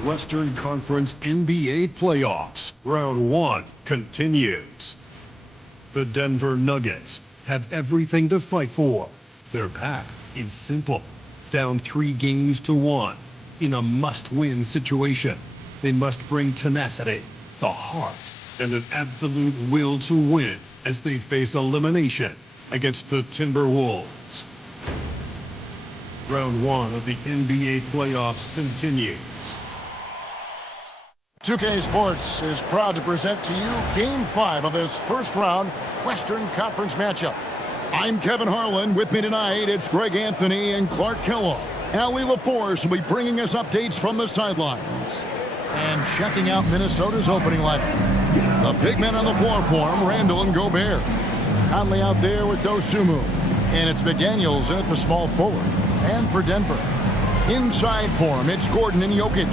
Western Conference NBA playoffs. Round 1 continues. The Denver Nuggets have everything to fight for. Their path is simple. Down 3-1 in a must-win situation. They must bring tenacity, the heart, and an absolute will to win as they face elimination against the Timberwolves. Round 1 of the NBA playoffs continues. 2K Sports is proud to present to you Game 5 of this first-round Western Conference matchup. I'm Kevin Harlan. With me tonight, it's Greg Anthony and Clark Kellogg. Allie LaForce will be bringing us updates from the sidelines. And checking out Minnesota's opening lineup. The big men on the floor for him, Randall and Gobert. Conley out there with Dosunmu. And it's McDaniels in at the small forward. And for Denver, inside for him, it's Gordon and Jokic.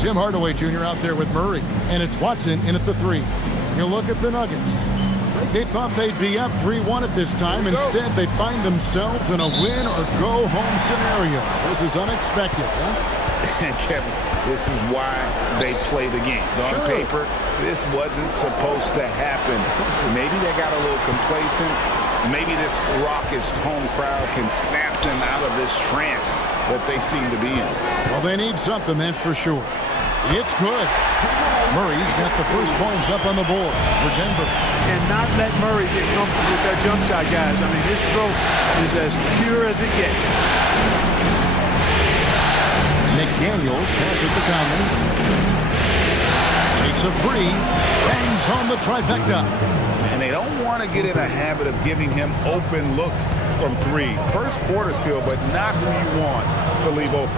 Tim Hardaway Jr. out there with Murray. And it's Watson in at the 3. You look at the Nuggets. They thought they'd be up 3-1 at this time. Instead, they find themselves in a win-or-go-home scenario. This is unexpected, huh? Kevin, this is why they play the game. On paper, this wasn't supposed to happen. Maybe they got a little complacent. Maybe this raucous home crowd can snap them out of this trance that they seem to be in. Well, they need something, that's for sure. It's good. Murray's got the first points up on the board for Denver. And not let Murray get comfortable with that jump shot, guys. I mean, his stroke is as pure as it gets. McDaniels passes to Conley. Takes a 3. Bangs home the trifecta. And they don't want to get in a habit of giving him open looks from 3. First quarter's feel, but not who you want to leave open.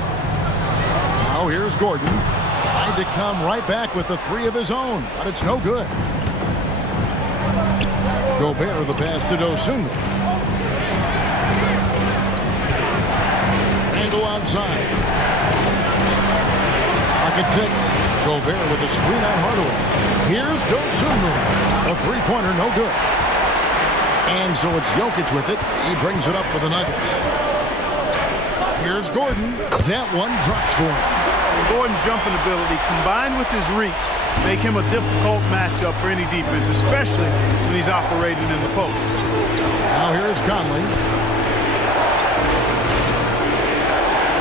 Now here's Gordon. Tried to come right back with the 3 of his own, but it's no good. Gobert the pass to Dosunmu. Randall outside. Pocket 6. Gobert with a screen on Hardaway. Here's Dosunmu. A 3-pointer, no good. And so it's Jokic with it. He brings it up for the Nuggets. Here's Gordon. That one drops for him. Gordon's jumping ability combined with his reach make him a difficult matchup for any defense, especially when he's operating in the post. Now here's Conley.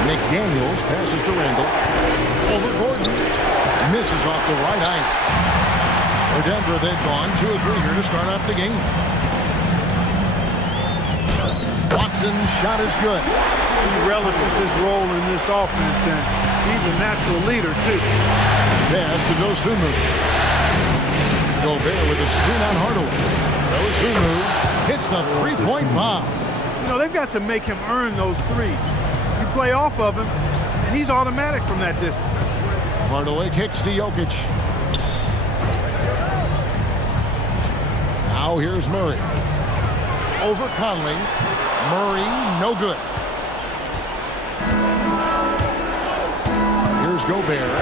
McDaniels passes to Randall. Over Gordon. Misses off the right eye. For Denver, they've gone 2 of 3 here to start off the game. Watson's shot is good. He relishes his role in this offense, and he's a natural leader, too. Pass to Dosunmu. Gobert with a screen on Hardaway. Dosunmu hits the 3-point bomb. You know, they've got to make him earn those 3s. You play off of him, and he's automatic from that distance. Hardaway kicks to Jokic. Now here's Murray. Over Conley. Murray, no good. Here's Gobert.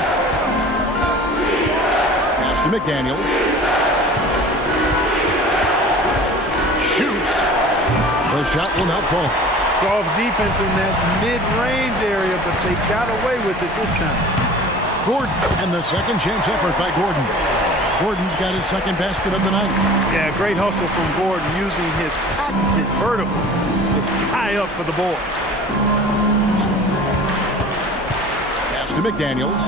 Pass to McDaniels. Shoots. The shot will not fall. Soft defense in that mid-range area, but they got away with it this time. Gordon, and the second chance effort by Gordon. Gordon's got his second basket of the night. Yeah, great hustle from Gordon using his patented vertical to sky up for the board. Pass to McDaniels.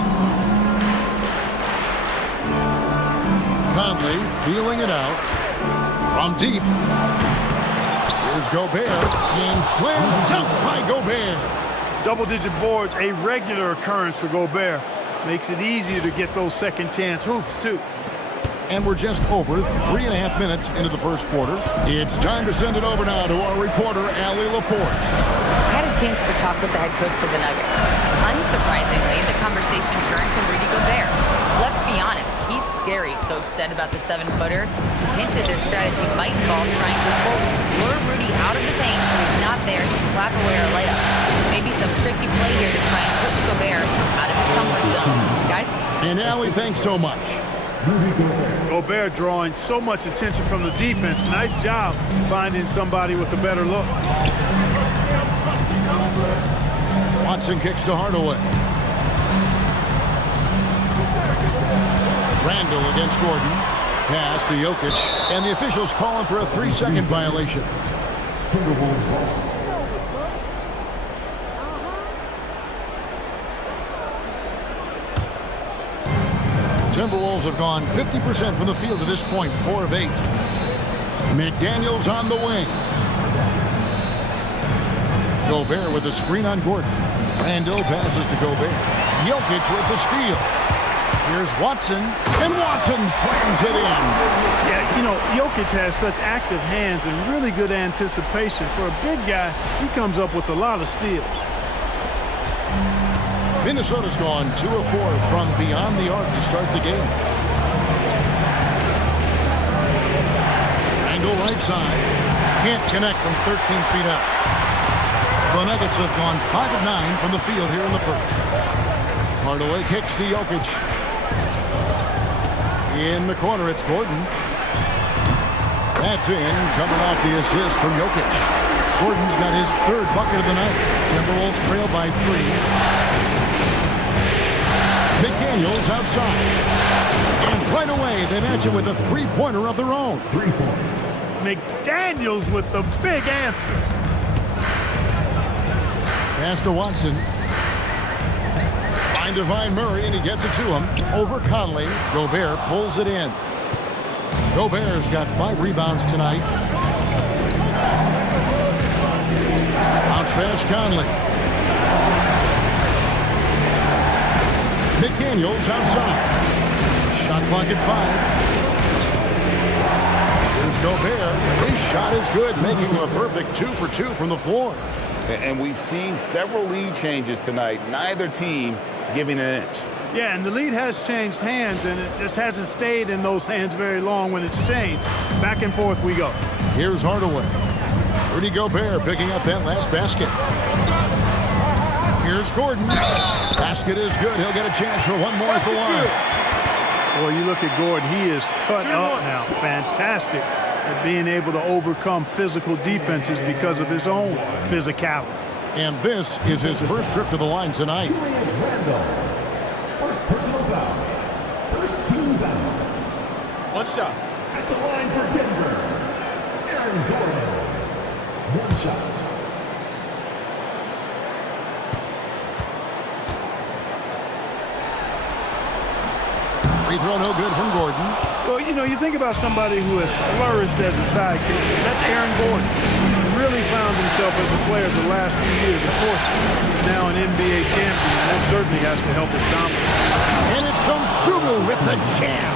Conley feeling it out. From deep. Here's Gobert. And slam dunk by Gobert. Double-digit boards, a regular occurrence for Gobert. Makes it easier to get those second chance hoops, too. And we're just over 3.5 minutes into the first quarter. It's time to send it over now to our reporter, Allie LaForce. I had a chance to talk with the head coach of the Nuggets. Unsurprisingly, the conversation turned to Rudy Gobert. Let's be honest, he's scary, Coach said about the 7-footer. He hinted their strategy might involve trying to lure Rudy out of the paint so he's not there to slap away our layups. Maybe some tricky play here to try and push Gobert out of his comfort zone. Guys? And Allie, thanks so much. Gobert drawing so much attention from the defense. Nice job finding somebody with a better look. Watson kicks to Hardaway. Randall against Gordon. Pass to Jokic. And the officials calling for a 3-second violation. Timberwolves ball. Timberwolves have gone 50% from the field to this point, 4 of 8. McDaniels on the wing. Gobert with a screen on Gordon. Randall passes to Gobert. Jokic with the steal. Here's Watson, and Watson slams it in. Yeah, you know, Jokic has such active hands and really good anticipation. For a big guy, he comes up with a lot of steals. Minnesota's gone 2 of 4 from beyond the arc to start the game. Randall right side. Can't connect from 13 feet out. The Nuggets have gone 5 of 9 from the field here in the first. Hardaway kicks to Jokic. In the corner, it's Gordon. That's in, coming off the assist from Jokic. Gordon's got his 3rd bucket of the night. Timberwolves trail by 3. McDaniels outside. And right away, they match it with a 3-pointer of their own. 3 points. McDaniels with the big answer. Pass to Watson. Find Divine Murray, and he gets it to him. Over Conley. Gobert pulls it in. Gobert's got 5 rebounds tonight. Bounce pass Conley. McDaniels outside. Shot clock at 5. Here's Gobert. His shot is good, making a perfect 2 for 2 from the floor. And we've seen several lead changes tonight. Neither team giving an inch. Yeah, and the lead has changed hands, and it just hasn't stayed in those hands very long when it's changed. Back and forth we go. Here's Hardaway. Rudy Gobert picking up that last basket. Here's Gordon. Basket is good. He'll get a chance for one more at the line. Boy, you look at Gordon. He is cut up now. Fantastic at being able to overcome physical defenses because of his own physicality. And this is his first trip to the line tonight. Julius Randle. First personal foul. First team foul. One shot. At the line for Denver, Aaron Gordon. 1 shot. Free throw no good from Gordon. Well, you know, you think about somebody who has flourished as a sidekick. That's Aaron Gordon. He's really found himself as a player the last few years. Of course, he's now an NBA champion, and that certainly has to help his confidence. And it's Dosunmu with the jam.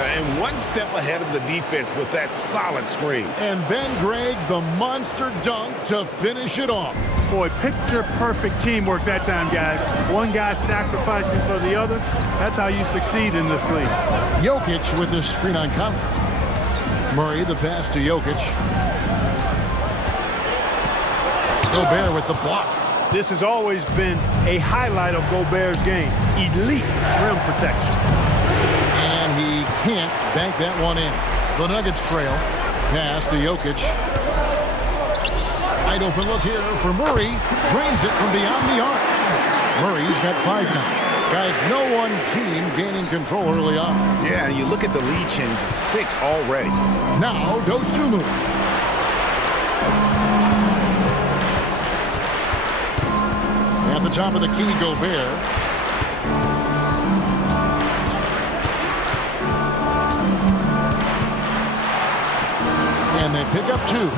And one step ahead of the defense with that solid screen. And then Greg, the monster dunk to finish it off. Boy, picture-perfect teamwork that time, guys. One guy sacrificing for the other. That's how you succeed in this league. Jokic with the screen on Conley. Murray, the pass to Jokic. Gobert with the block. This has always been a highlight of Gobert's game. Elite rim protection. And he can't bank that one in. The Nuggets trail. Pass to Jokic. Wide open look here for Murray. Drains it from beyond the arc. Murray's got 5 now. Guys, no one team gaining control early on. Yeah, you look at the lead changes, 6 already. Now, Dosunmu. At the top of the key, Gobert. And they pick up 2.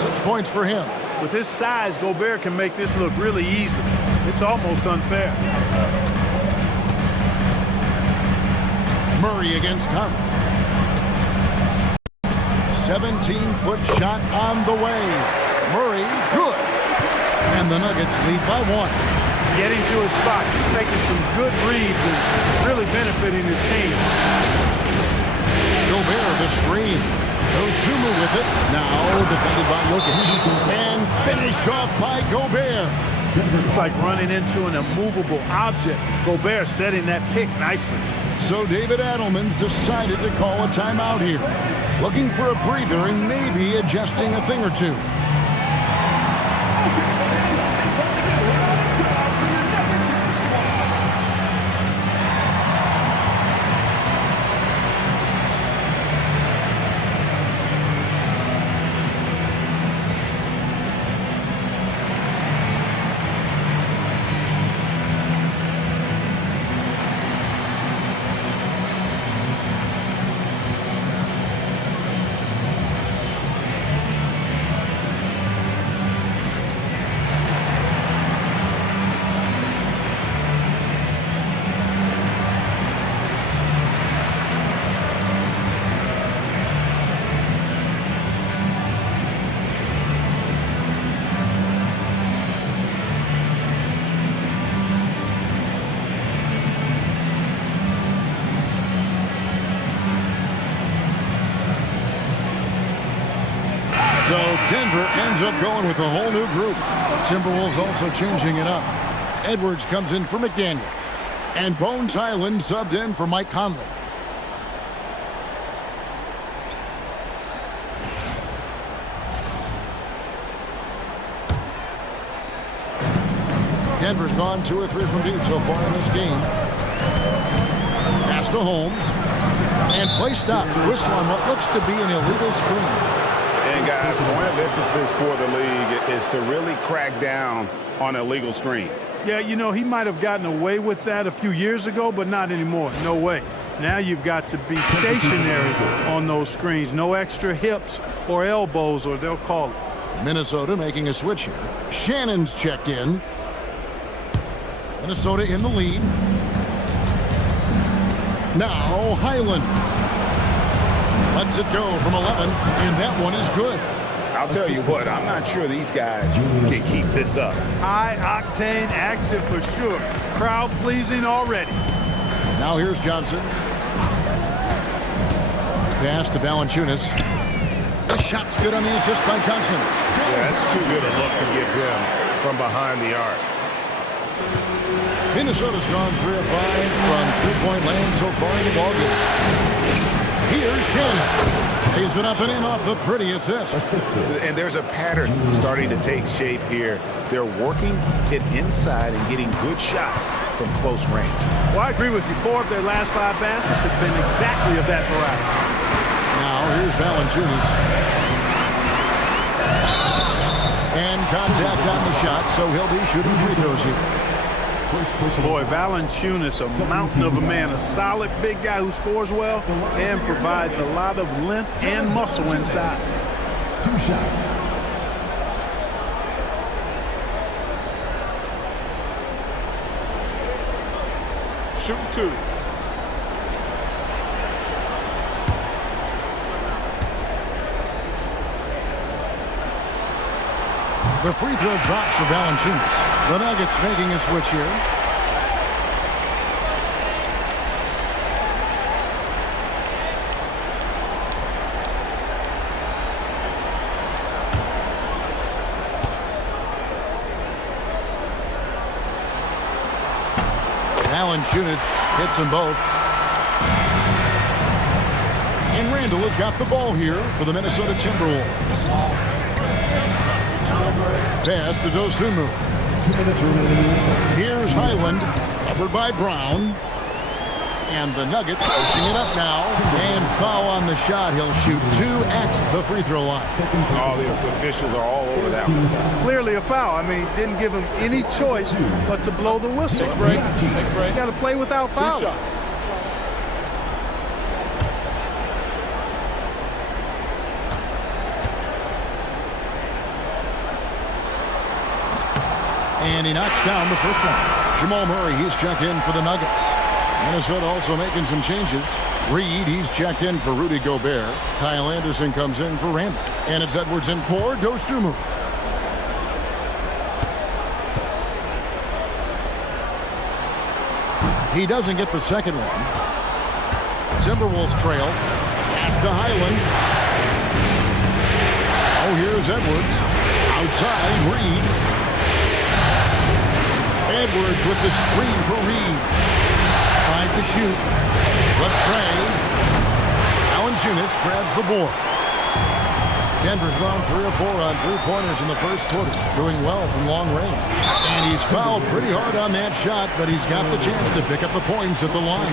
6 points for him. With his size, Gobert can make this look really easy. It's almost unfair. Murray against Conley. 17-foot shot on the way. Murray, good. And the Nuggets lead by 1. Getting to his spots. He's making some good reads and really benefiting his team. Gobert, the screen. Dosunmu with it. Now defended by Jokic. And finished off by Gobert. It's like running into an immovable object. Gobert setting that pick nicely. So David Adelman's decided to call a timeout here. Looking for a breather and maybe adjusting a thing or two. ends up going with a whole new group. Timberwolves also changing it up. Edwards comes in for McDaniels. And Bones Highland subbed in for Mike Conley. Denver's gone 2 or 3 from deep so far in this game. Pass to Holmes. And play stops. Whistle on what looks to be an illegal screen. And guys, point of emphasis for the league is to really crack down on illegal screens. Yeah, you know, he might have gotten away with that a few years ago, but not anymore. No way. Now you've got to be stationary on those screens. No extra hips or elbows, or they'll call it. Minnesota making a switch here. Shannon's checked in. Minnesota in the lead. Now Highland lets it go from 11, and that one is good. I'll tell you what, I'm not sure these guys can keep this up. High-octane action for sure. Crowd-pleasing already. Now here's Johnson. Pass to Valanciunas. The shot's good on the assist by Johnson. Yeah, that's too good a look to give him from behind the arc. Minnesota's gone 3 of 5 from three-point land so far in the ballgame. Here's Shannon. Lays it up and in off the pretty assist. And there's a pattern starting to take shape here. They're working it inside and getting good shots from close range. Well, I agree with you. 4 of their last 5 baskets have been exactly of that variety. Now here's Valanciunas. And contact on the shot, so he'll be shooting free throws here. Boy, Valanciunas, a mountain of a man, a solid big guy who scores well and provides a lot of length and muscle inside. 2 shots. Shooting 2. The free throw drops for Valanciunas. The Nuggets making a switch here. Valanciunas hits them both. And Randall has got the ball here for the Minnesota Timberwolves. Pass to Dosunmu. 2 minutes remaining. Here's Highland, covered by Brown. And the Nuggets pushing it up now. And foul on the shot. He'll shoot 2 at the free throw line. All the officials are all over that one. Clearly a foul. I mean, didn't give him any choice but to blow the whistle. Take a break. Take a break. You got to play without foul. 2 shots. And he knocks down the first one. Jamal Murray, he's checked in for the Nuggets. Minnesota also making some changes. Reed, he's checked in for Rudy Gobert. Kyle Anderson comes in for Randall. And it's Edwards in for Dosunmu. He doesn't get the second one. Timberwolves trail. Pass to Highland. Oh, here's Edwards. Outside, Reed. Edwards with the screen for Reed. Trying to shoot. Lecrae. Valanciunas grabs the board. Denver's gone 3 of 4 on 3-pointers in the first quarter. Doing well from long range. And he's fouled pretty hard on that shot, but he's got the chance to pick up the points at the line.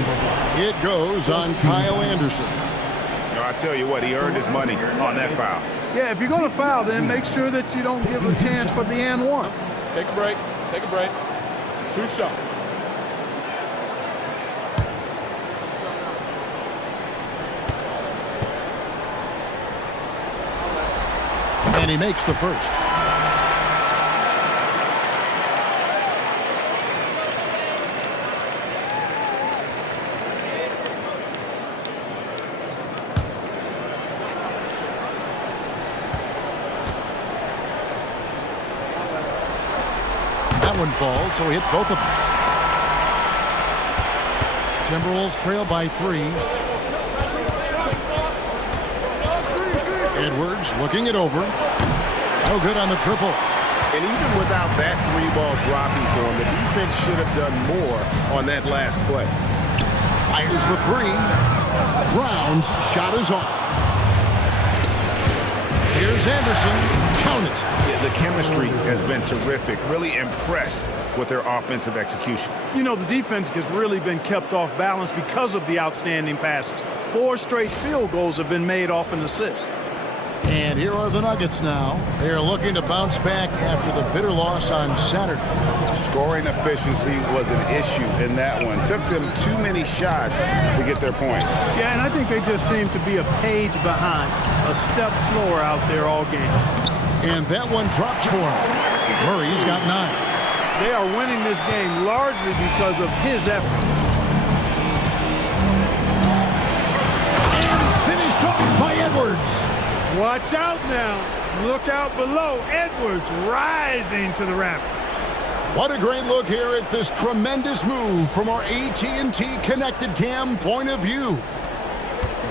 It goes on Kyle Anderson. I tell you what, he earned his money on that foul. Yeah, if you're going to foul, then make sure that you don't give a chance for the and one. Take a break. Take a break. 2 shots. And he makes the first. That one falls, so he hits both of them. Timberwolves trail by 3. Edwards looking it over. No good on the triple. And even without that three-ball dropping for him, the defense should have done more on that last play. Fires the three. Brown's shot is off. Here's Anderson. Count it. Yeah, the chemistry has been terrific. Really impressed with their offensive execution. You know, the defense has really been kept off balance because of the outstanding passes. 4 straight field goals have been made off an assist. And here are the Nuggets now. They are looking to bounce back after the bitter loss on Saturday. Scoring efficiency was an issue in that one. Took them too many shots to get their points. Yeah, and I think they just seem to be a page behind, a step slower out there all game. And that one drops for him. Murray's got 9. They are winning this game largely because of his effort. And finished off by Edwards. Watch out now. Look out below. Edwards rising to the rafters. What a great look here at this tremendous move from our AT&T Connected Cam point of view.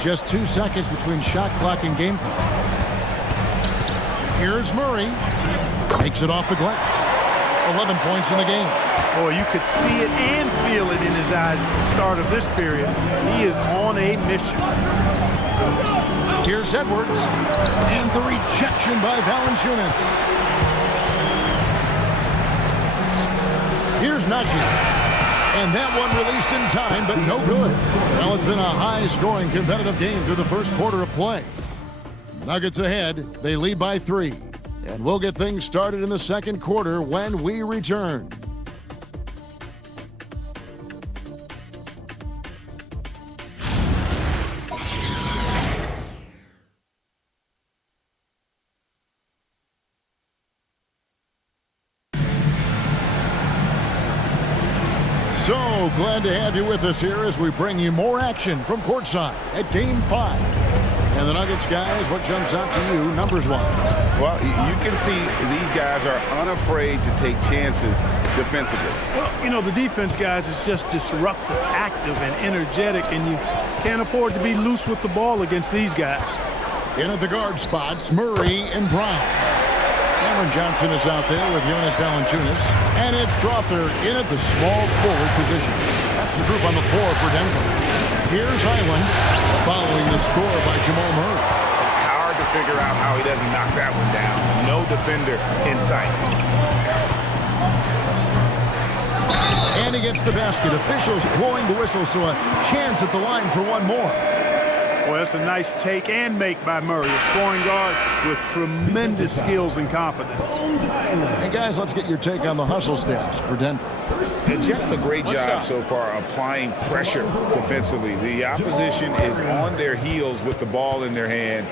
Just 2 seconds between shot clock and game clock. Here's Murray. Takes it off the glass. 11 points in the game. Boy, you could see it and feel it in his eyes at the start of this period. He is on a mission. Here's Edwards. And the rejection by Valanciunas. Here's Najee. And that one released in time, but no good. Well, it's been a high-scoring competitive game through the first quarter of play. Nuggets ahead. They lead by 3. And we'll get things started in the second quarter when we return. So glad to have you with us here as we bring you more action from courtside at Game 5. And the Nuggets guys, what jumps out to you numbers-wise? Well, you can see these guys are unafraid to take chances defensively. Well, you know, the defense, guys, is just disruptive, active, and energetic, and you can't afford to be loose with the ball against these guys. In at the guard spots, Murray and Brown. Cameron Johnson is out there with Jonas Valanciunas. And it's Strother in at the small forward position. That's the group on the floor for Denver. Here's Island following the score by Jamal Murray. Hard to figure out how he doesn't knock that one down. No defender in sight. And he gets the basket. Officials blowing the whistle, so a chance at the line for one more. Well, that's a nice take and make by Murray, a scoring guard with tremendous skills and confidence. Hey, guys, let's get your take on the hustle stats for Denver. And just a great job so far applying pressure defensively. The opposition is on their heels with the ball in their hand.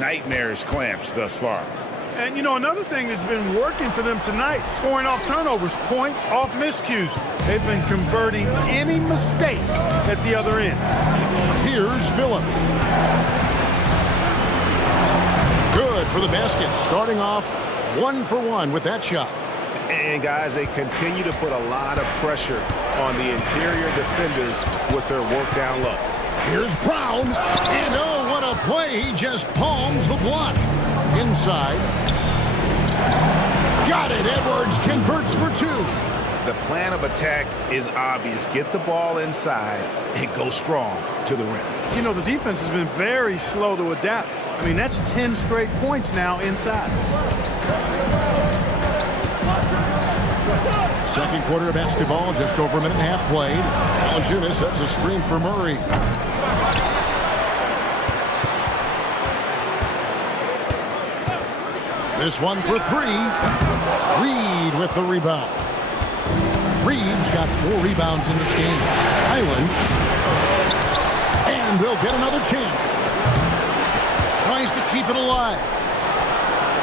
Nightmarish clamps thus far. And, you know, another thing that's been working for them tonight, scoring off turnovers, points off miscues. They've been converting any mistakes at the other end. Here's Phillips. Good for the basket, starting off 1 for 1 with that shot. And, guys, they continue to put a lot of pressure on the interior defenders with their work down low. Here's Brown. And, oh, what a play. He just palms the block. Inside. Got it. Edwards converts for 2. The plan of attack is obvious. Get the ball inside and go strong to the rim. You know, the defense has been very slow to adapt. I mean, that's 10 straight points now inside. Second quarter of basketball, just over a minute and a half played. Valanciunas sets a screen for Murray. This one for 3. Reed with the rebound. Reed's got 4 rebounds in this game. Island. And they'll get another chance. Tries to keep it alive.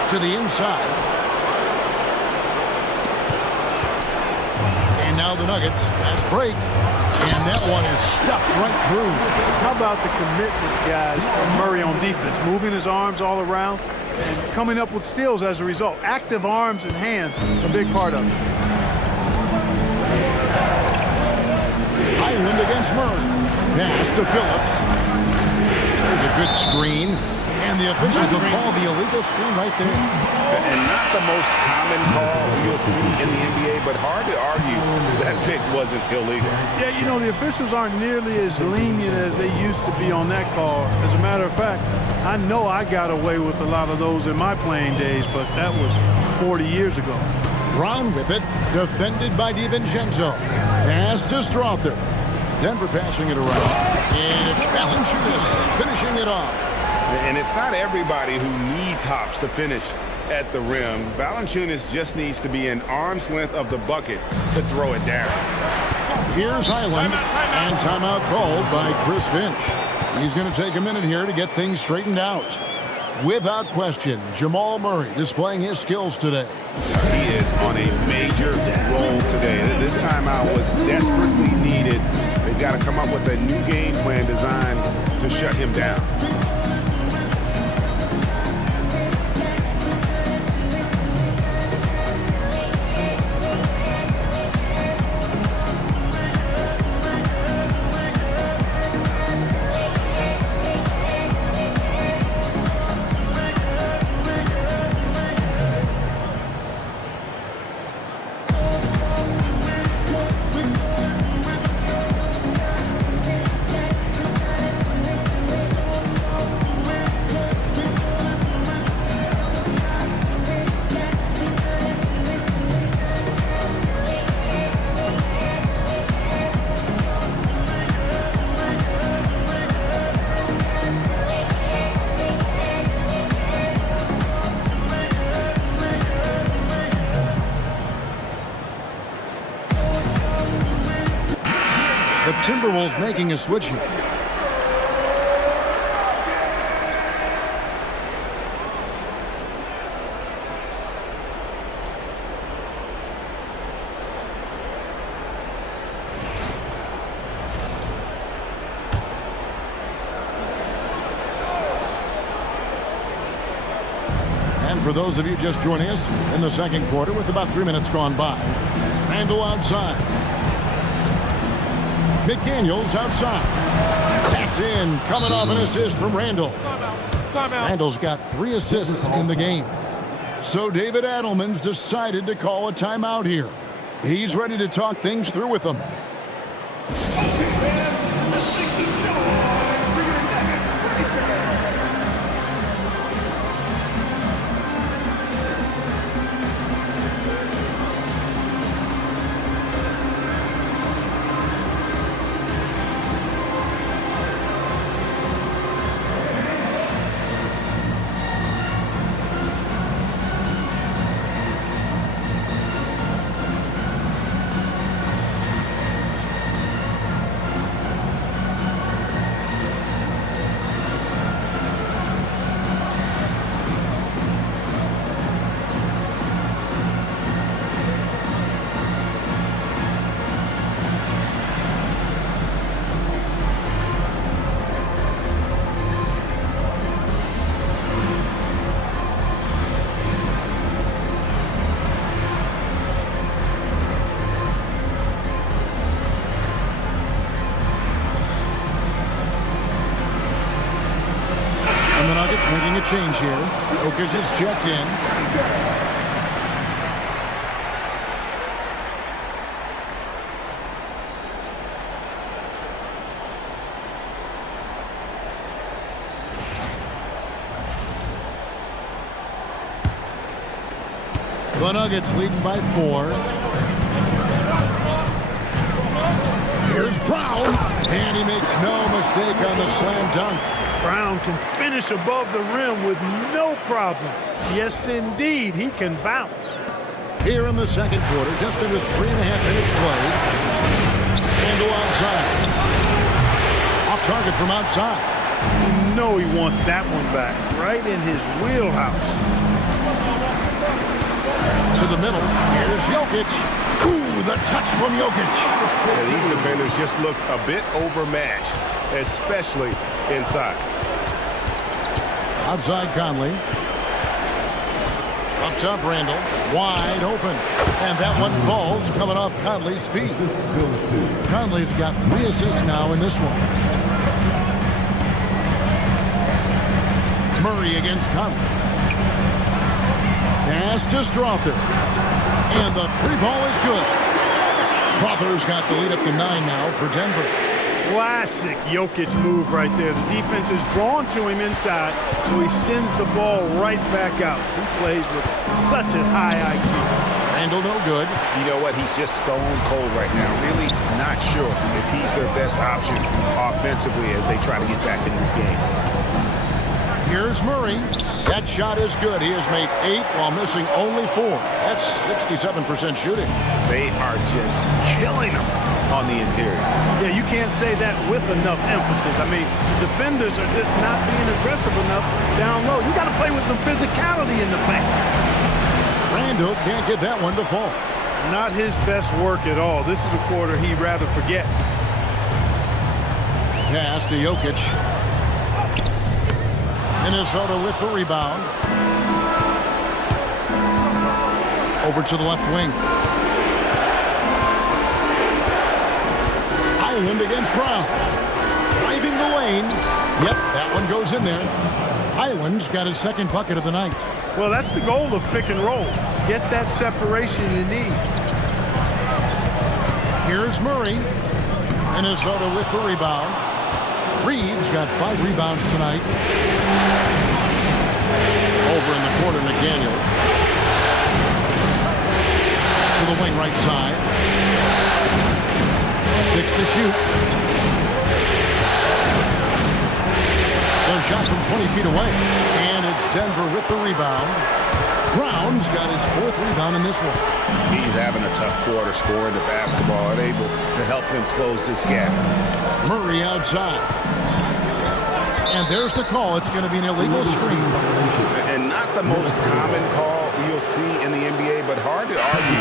To the inside. And now the Nuggets. Fast break. And that one is stuffed right through. How about the commitment, guys, from Murray on defense? Moving his arms all around and coming up with steals as a result. Active arms and hands, a big part of it. Island against Murray. Pass to Phillips. There's a good screen. And the officials will call the illegal screen right there. And not the most common call you'll see in the NBA, but hard to argue that pick wasn't illegal. Yeah, you know, the officials aren't nearly as lenient as they used to be on that call. As a matter of fact, I know I got away with a lot of those in my playing days, but that was 40 years ago. Brown with it, defended by DiVincenzo. Pass to Strother. Denver passing it around. And it's Valanciunas finishing it off. And it's not everybody who needs hops to finish at the rim. Valanciunas just needs to be an arm's length of the bucket to throw it down. Here's Highland. And timeout called by Chris Finch. He's going to take a minute here to get things straightened out. Without question, Jamal Murray displaying his skills today. He is on a major role today. This timeout was desperately needed. They've got to come up with a new game plan designed to shut him down. The Timberwolves making a switch here. And for those of you just joining us in the second quarter with about 3 minutes gone by, Randle outside. McDaniels outside. That's in, coming off an assist from Randle. Timeout. Randle's got 3 assists in the game. So David Adelman's decided to call a timeout here. He's ready to talk things through with them. And the Nuggets making a change here. Jokic is checked in. The Nuggets leading by 4. Here's Brown, and he makes no mistake on the slam dunk. Brown can finish above the rim with no problem. Yes, indeed, he can bounce. Here in the second quarter, just under 3.5 minutes played. And to outside. Off target from outside. You know he wants that one back, right in his wheelhouse. To the middle. Here's Jokic. Ooh, the touch from Jokic. Yeah, these defenders just look a bit overmatched, especially inside. Outside Conley. Up top Randle. Wide open. And that one falls coming off Conley's feet. Conley's got 3 assists now in this one. Murray against Conley. Pass to Strother. And the three ball is good. Strother's got the lead up to 9 now for Denver. Classic Jokic move right there. The defense is drawn to him inside, so he sends the ball right back out. He plays with such a high IQ. Randall no good. You know what? He's just stone cold right now. Really not sure if he's their best option offensively as they try to get back in this game. Here's Murray. That shot is good. He has made 8 while missing only 4. That's 67% shooting. They are just killing them on the interior. Yeah, you can't say that with enough emphasis. I mean, defenders are just not being aggressive enough down low. You got to play with some physicality in the paint. Randall can't get that one to fall. Not his best work at all. This is a quarter he'd rather forget. Pass to Jokic. Minnesota with the rebound. Over to the left wing. Highland against Brown. Driving the lane. Yep, that one goes in there. Highland's got his second bucket of the night. Well, that's the goal of pick and roll. Get that separation you need. Here's Murray. Minnesota with the rebound. Reeves got 5 rebounds tonight. Over in the corner, McDaniels. To the wing right side. 6 to shoot. Their shot from 20 feet away. And it's Denver with the rebound. Brown's got his 4th rebound in this one. He's having a tough quarter scoring the basketball and able to help them close this gap. Murray outside. And there's the call. It's going to be an illegal screen. And not the most common call you'll see in the NBA, but hard to argue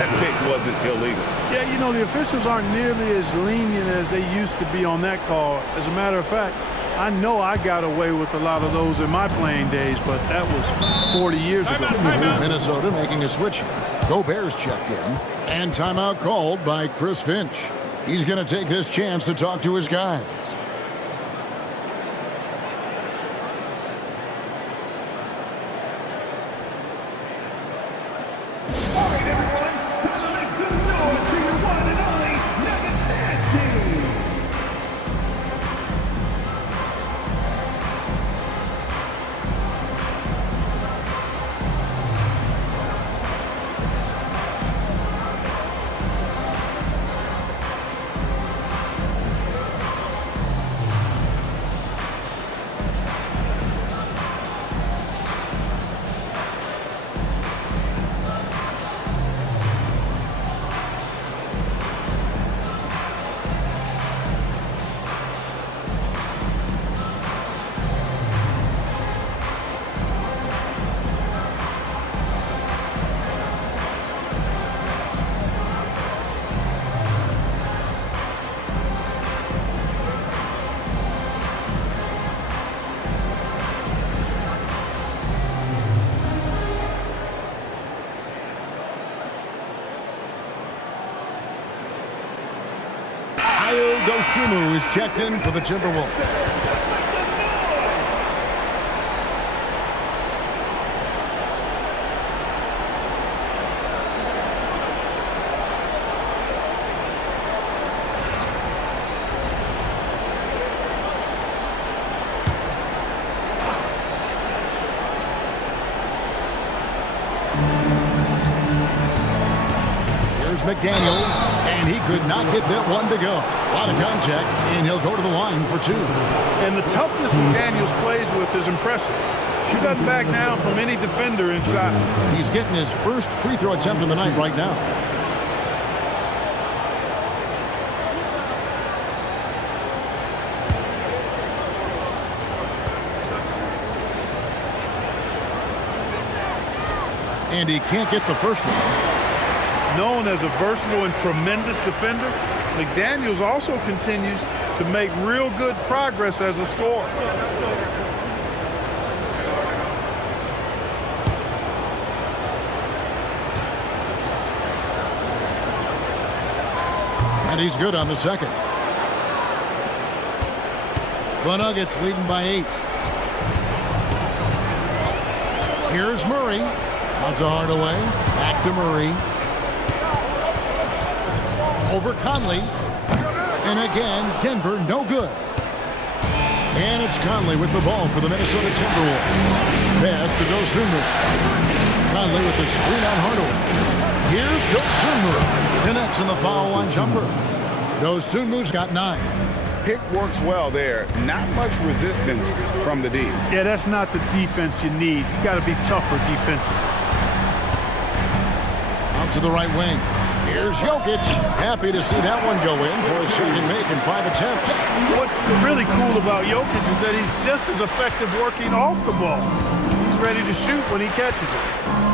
that pick wasn't illegal. Yeah, you know, the officials aren't nearly as lenient as they used to be on that call. As a matter of fact, I know I got away with a lot of those in my playing days, but that was 40 years ago. Minnesota making a switch here. Gobert's checked in. And timeout called by Chris Finch. He's going to take this chance to talk to his guys. Dosunmu is checked in for the Timberwolves. Here's McDaniels, and he could not get that one to go. A lot of contact, and he'll go to the line for 2. And the toughness McDaniels plays with is impressive. He doesn't back down from any defender inside. He's getting his first free throw attempt of the night right now. And he can't get the first one. Known as a versatile and tremendous defender, McDaniels also continues to make real good progress as a scorer. And he's good on the second. The Nuggets leading by 8. Here's Murray. Out to Hardaway. Back to Murray. Over Conley. And again, Denver no good. And it's Conley with the ball for the Minnesota Timberwolves. Pass to Dosunmu. Conley with the screen on Hardaway. Here's Dosunmu. Connects in the foul line jumper. Dosunmu's got 9. Pick works well there. Not much resistance from the D. Yeah, that's not the defense you need. You got to be tougher defensively. Out to the right wing. Here's Jokic. Happy to see that one go in for a second make in 5 attempts. What's really cool about Jokic is that he's just as effective working off the ball. He's ready to shoot when he catches it.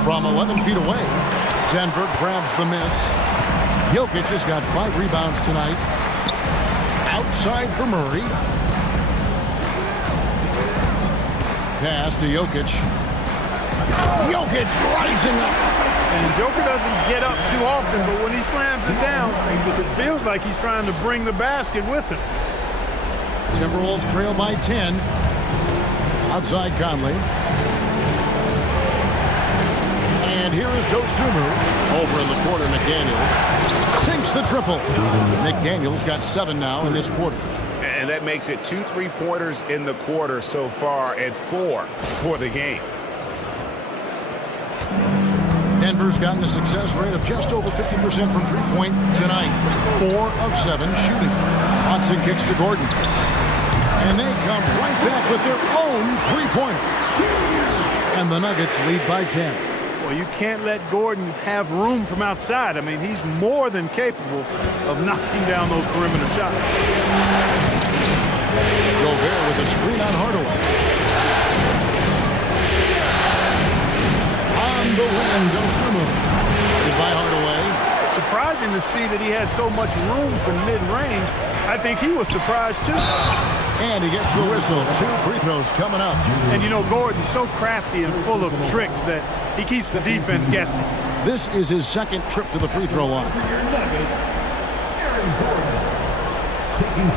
From 11 feet away, Denver grabs the miss. Jokic has got 5 rebounds tonight. Outside for Murray. Pass to Jokic. Jokic rising up. And Joker doesn't get up too often, but when he slams it down, it feels like he's trying to bring the basket with him. Timberwolves trail by 10. Outside Conley. And here is Dosunmu. Over in the corner, McDaniels. Sinks the triple. McDaniels got 7 now in this quarter. And that makes it 2 3-pointers in the quarter so far and 4 for the game. Denver's gotten a success rate of just over 50% from three-point tonight. 4 of 7 shooting. Hudson kicks to Gordon. And they come right back with their own three-pointer. And the Nuggets lead by 10. Well, you can't let Gordon have room from outside. I mean, he's more than capable of knocking down those perimeter shots. Gobert with a screen on Hardaway. On the wing, Dosunmu. By Hardaway. Surprising to see that he had so much room from mid-range. I think he was surprised, too. And he gets the whistle. 2 free throws coming up. And, you know, Gordon's so crafty and full of tricks that he keeps the defense guessing. This is his second trip to the free throw line.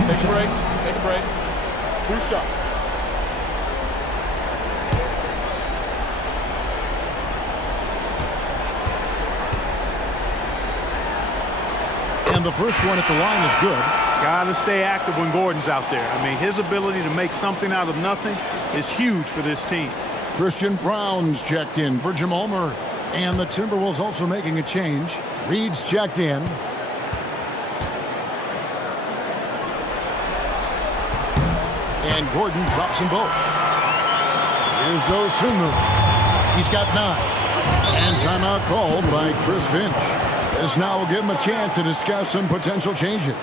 Take a break. Take a break. 2 shots. And the first one at the line is good. Got to stay active when Gordon's out there. I mean, his ability to make something out of nothing is huge for this team. Christian Brown's checked in for Jamal Murray. And the Timberwolves also making a change. Reed's checked in. And Gordon drops them both. Here's Dosunmu. He's got 9. And timeout called by Chris Finch. This now will give him a chance to discuss some potential changes.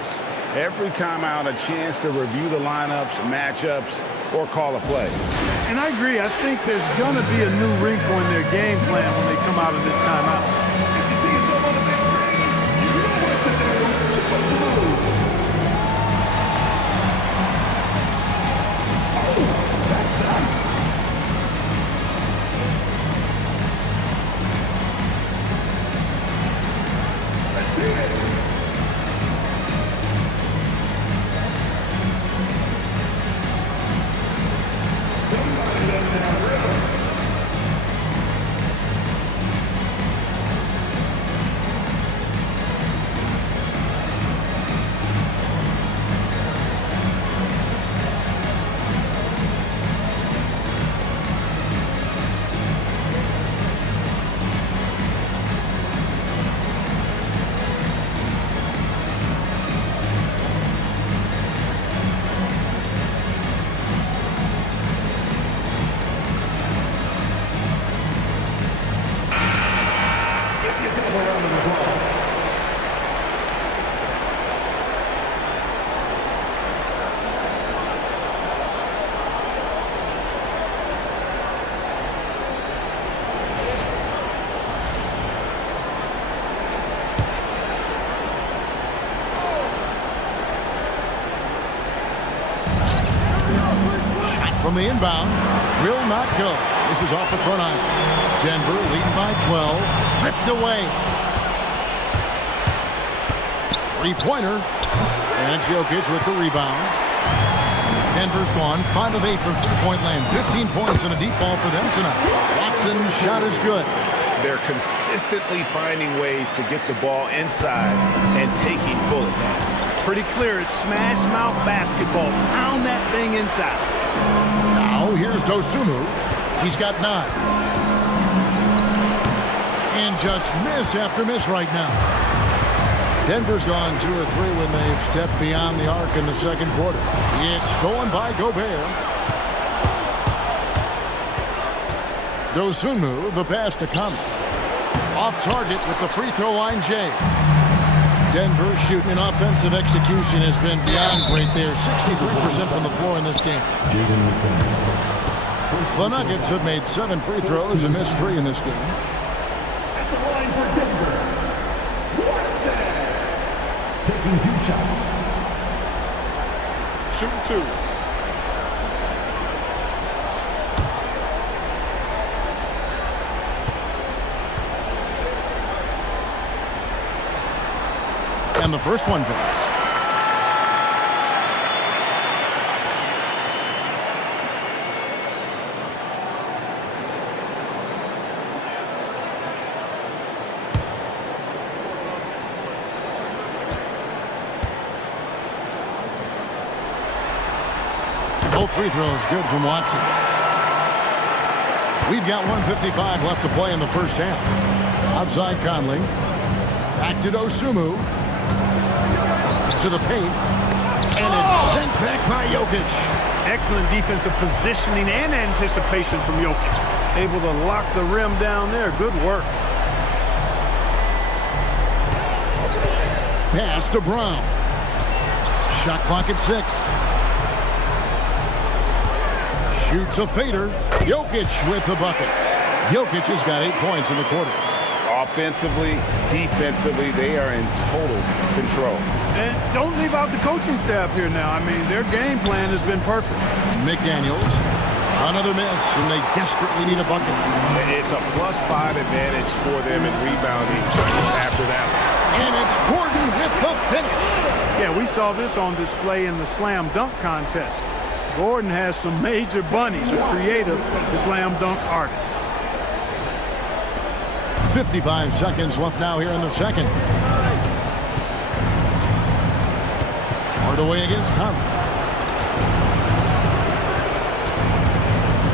Every timeout, a chance to review the lineups, matchups, or call a play. And I agree. I think there's going to be a new wrinkle in their game plan when they come out of this timeout. From the inbound, will not go. This is off the front iron. Denver leading by 12. Ripped away. Three-pointer. And Jokic with the rebound. Denver's gone 5 of 8 from three-point land. 15 points and a deep ball for them tonight. Jackson's shot is good. They're consistently finding ways to get the ball inside and taking full advantage. Pretty clear. It's smash mouth basketball. Pound that thing inside. Now here's Dosunmu. He's got 9. And just miss after miss right now. Denver's gone 2 or 3 when they've stepped beyond the arc in the second quarter. It's stolen by Gobert. Dosunmu, the pass to Conley. Off target with the free throw line, Jay. Denver shooting in offensive execution has been beyond great there. 63% from the floor in this game. The Nuggets have made 7 free throws and missed 3 in this game. At the line for Denver, Watson. Taking 2 shots. Shooting 2. And the first one drops. Both free throws good from Watson. We've got 1:55 left to play in the first half. Outside Conley. Back to Dosunmu. To the paint. And it's sent back by Jokic. Excellent defensive positioning and anticipation from Jokic. Able to lock the rim down there. Good work. Pass to Brown. Shot clock at 6. Shoots a fader. Jokic with the bucket. Jokic has got 8 points in the quarter. Offensively, defensively, they are in total control. And don't leave out the coaching staff here now. I mean, their game plan has been perfect. McDaniels. Another miss, and they desperately need a bucket. It's a +5 advantage for them in rebounding after that one. And it's Gordon with the finish. Yeah, we saw this on display in the slam dunk contest. Gordon has some major bunnies, a creative slam dunk artist. 55 seconds left now here in the second. Hardaway against Conley.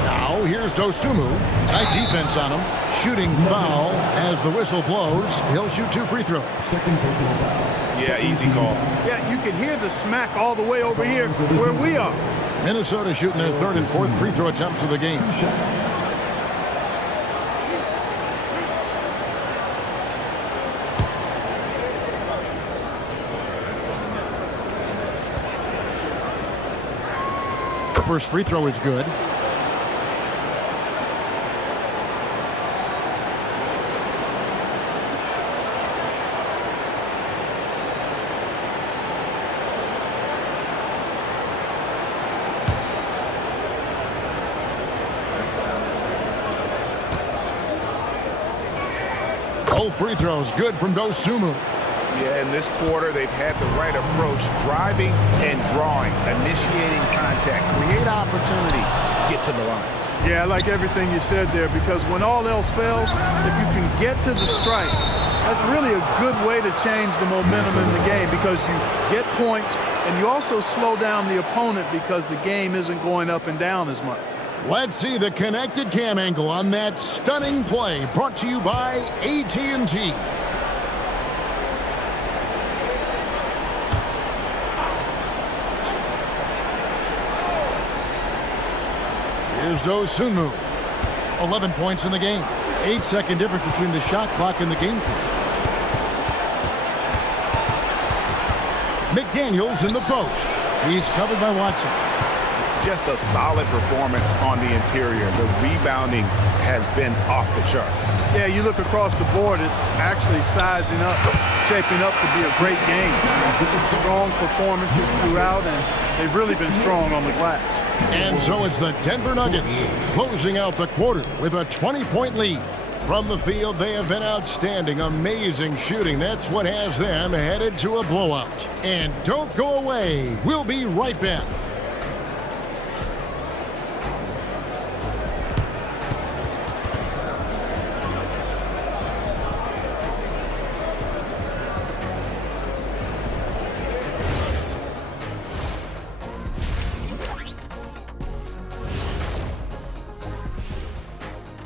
Now here's Dosunmu. Tight defense on him. Shooting foul as the whistle blows. He'll shoot 2 free throws. Second personal foul. Yeah, easy call. Yeah, you can hear the smack all the way over here where we are. Minnesota shooting their 3rd and 4th free throw attempts of the game. The first free throw is good. Both free throws good from Dosunmu. Yeah, in this quarter, they've had the right approach, driving and drawing, initiating contact, create opportunities, get to the line. Yeah, I like everything you said there, because when all else fails, if you can get to the strike, that's really a good way to change the momentum in the game, because you get points and you also slow down the opponent because the game isn't going up and down as much. Let's see the connected cam angle on that stunning play, brought to you by AT&T. Here's Dosunmu. 11 points in the game. 8-second difference between the shot clock and the game clock. McDaniels in the post. He's covered by Watson. Just a solid performance on the interior. The rebounding has been off the charts. Yeah, you look across the board, it's actually sizing up, shaping up to be a great game. Strong performances throughout, and they've really been strong on the glass. And so it's the Denver Nuggets closing out the quarter with a 20-point lead. From the field, they have been outstanding, amazing shooting. That's what has them headed to a blowout. And don't go away. We'll be right back.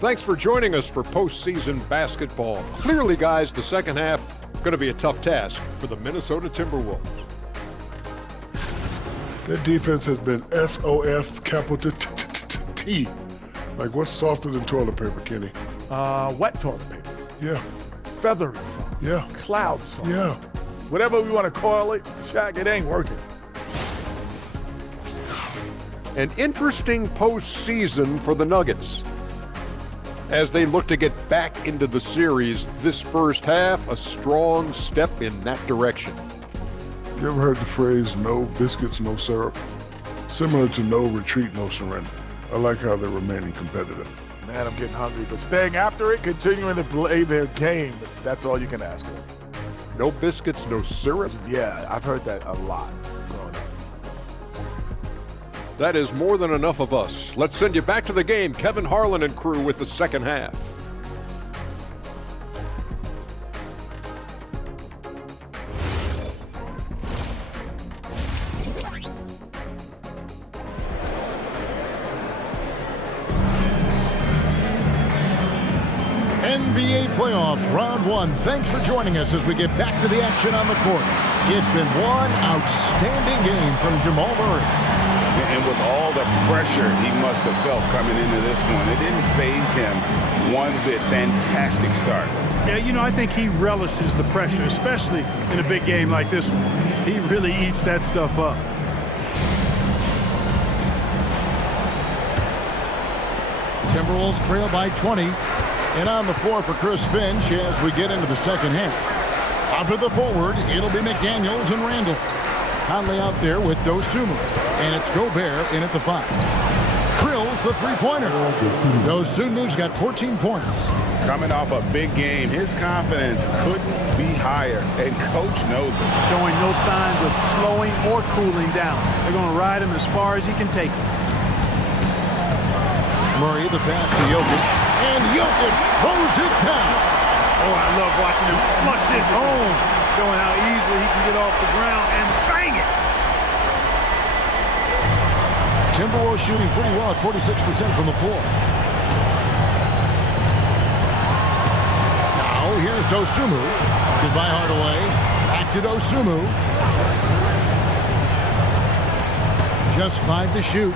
Thanks for joining us for postseason basketball. Clearly, guys, the second half going to be a tough task for the Minnesota Timberwolves. Their defense has been SOF capital T. Like, what's softer than toilet paper, Kenny? Wet toilet paper. Yeah. Feathery soft. Yeah. Cloud soft. Yeah. Whatever we want to call it, Shaq, it ain't working. An interesting postseason for the Nuggets. As they look to get back into the series, this first half, a strong step in that direction. You ever heard the phrase, no biscuits, no syrup? Similar to no retreat, no surrender. I like how they're remaining competitive. Man, I'm getting hungry, but staying after it, continuing to play their game, that's all you can ask for. No biscuits, no syrup? Yeah, I've heard that a lot growing up. That is more than enough of us. Let's send you back to the game. Kevin Harlan and crew with the second half. NBA playoff round one. Thanks for joining us as we get back to the action on the court. It's been one outstanding game from Jamal Murray. And with all the pressure he must have felt coming into this one, it didn't faze him one bit. Fantastic start. Yeah, you know, I think he relishes the pressure, especially in a big game like this one. He really eats that stuff up. Timberwolves trail by 20. And on the floor for Chris Finch as we get into the second half. Out to the forward, it'll be McDaniels and Randall. Conley out there with Dosunmu. And it's Gobert in at the 5. Drills the three-pointer. Dosunmu's got 14 points. Coming off a big game, his confidence couldn't be higher, and coach knows it. Showing no signs of slowing or cooling down. They're going to ride him as far as he can take him. Murray, the pass to Jokic. And Jokic throws it down. Oh, I love watching him flush it home. Showing how easily he can get off the ground and bang it. Timberwolves shooting pretty well at 46% from the floor. Now here's Dosunmu. Goodbye Hardaway. Back to Dosunmu. Just 5 to shoot.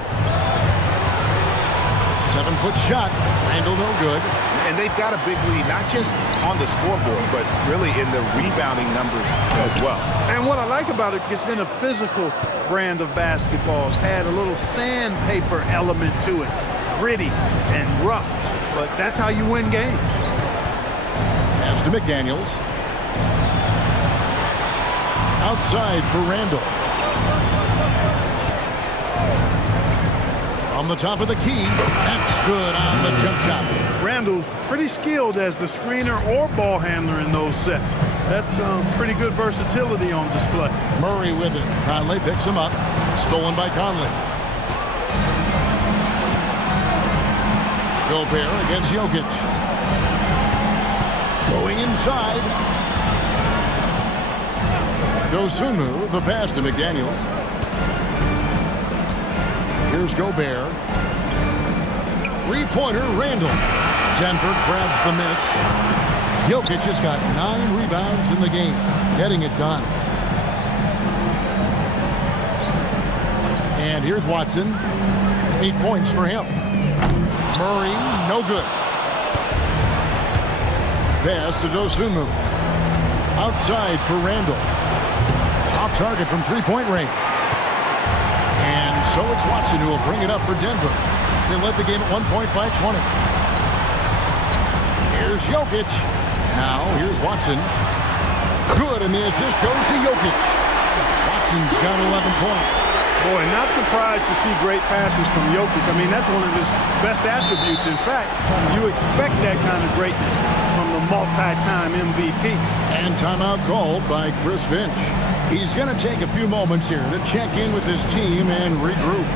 7-foot shot. Randall no good. And they've got a big lead, not just on the scoreboard, but really in the rebounding numbers as well. And what I like about it, it's been a physical brand of basketball. It's had a little sandpaper element to it. Gritty and rough, but that's how you win games. Pass to McDaniels. Outside for Randall. On the top of the key. That's good on the jump shot. Randall's pretty skilled as the screener or ball handler in those sets. That's pretty good versatility on display. Murray with it. Conley picks him up. Stolen by Conley. Gobert against Jokic. Going inside. Dosunmu, the pass to McDaniels. Here's Gobert. Three-pointer, Randall. Denver grabs the miss. Jokic has got 9 rebounds in the game, getting it done. And here's Watson. 8 points for him. Murray, no good. Pass to Dosunmu. Outside for Randall. Off target from three-point range. And so it's Watson who will bring it up for Denver. They led the game at 1 point by 20. Here's Jokic. Now here's Watson. Good, and the assist goes to Jokic. Watson's got 11 points. Boy, not surprised to see great passes from Jokic. I mean, that's one of his best attributes. In fact, you expect that kind of greatness from the multi-time MVP. And timeout called by Chris Finch. He's going to take a few moments here to check in with his team and regroup.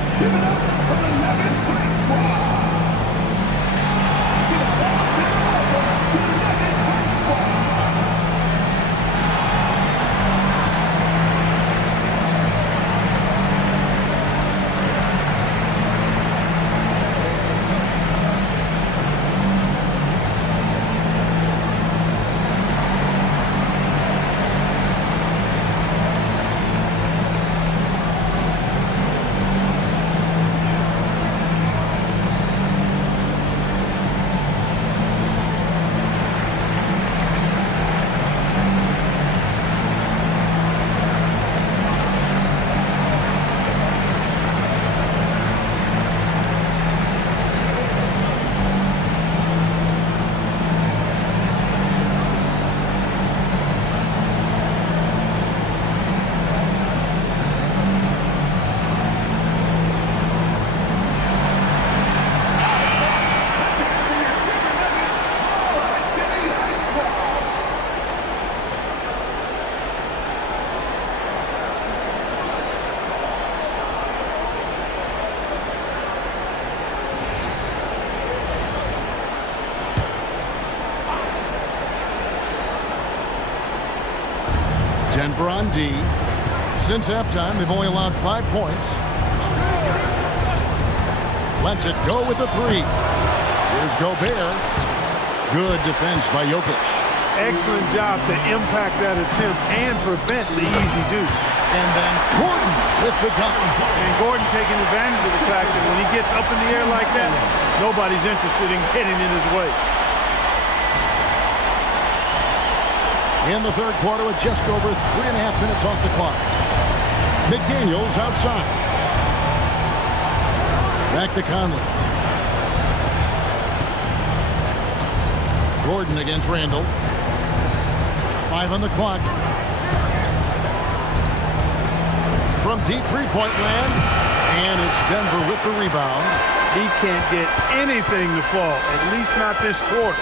Denver on D. Since halftime, they've only allowed 5 points. Lets it go with a three. Here's Gobert. Good defense by Jokic. Excellent job to impact that attempt and prevent the easy deuce. And then Gordon with the dunk. And Gordon taking advantage of the fact that when he gets up in the air like that, nobody's interested in getting in his way. In the third quarter with just over 3.5 minutes off the clock. McDaniels outside. Back to Conley. Gordon against Randall. 5 on the clock. From deep three-point land. And it's Denver with the rebound. He can't get anything to fall, at least not this quarter.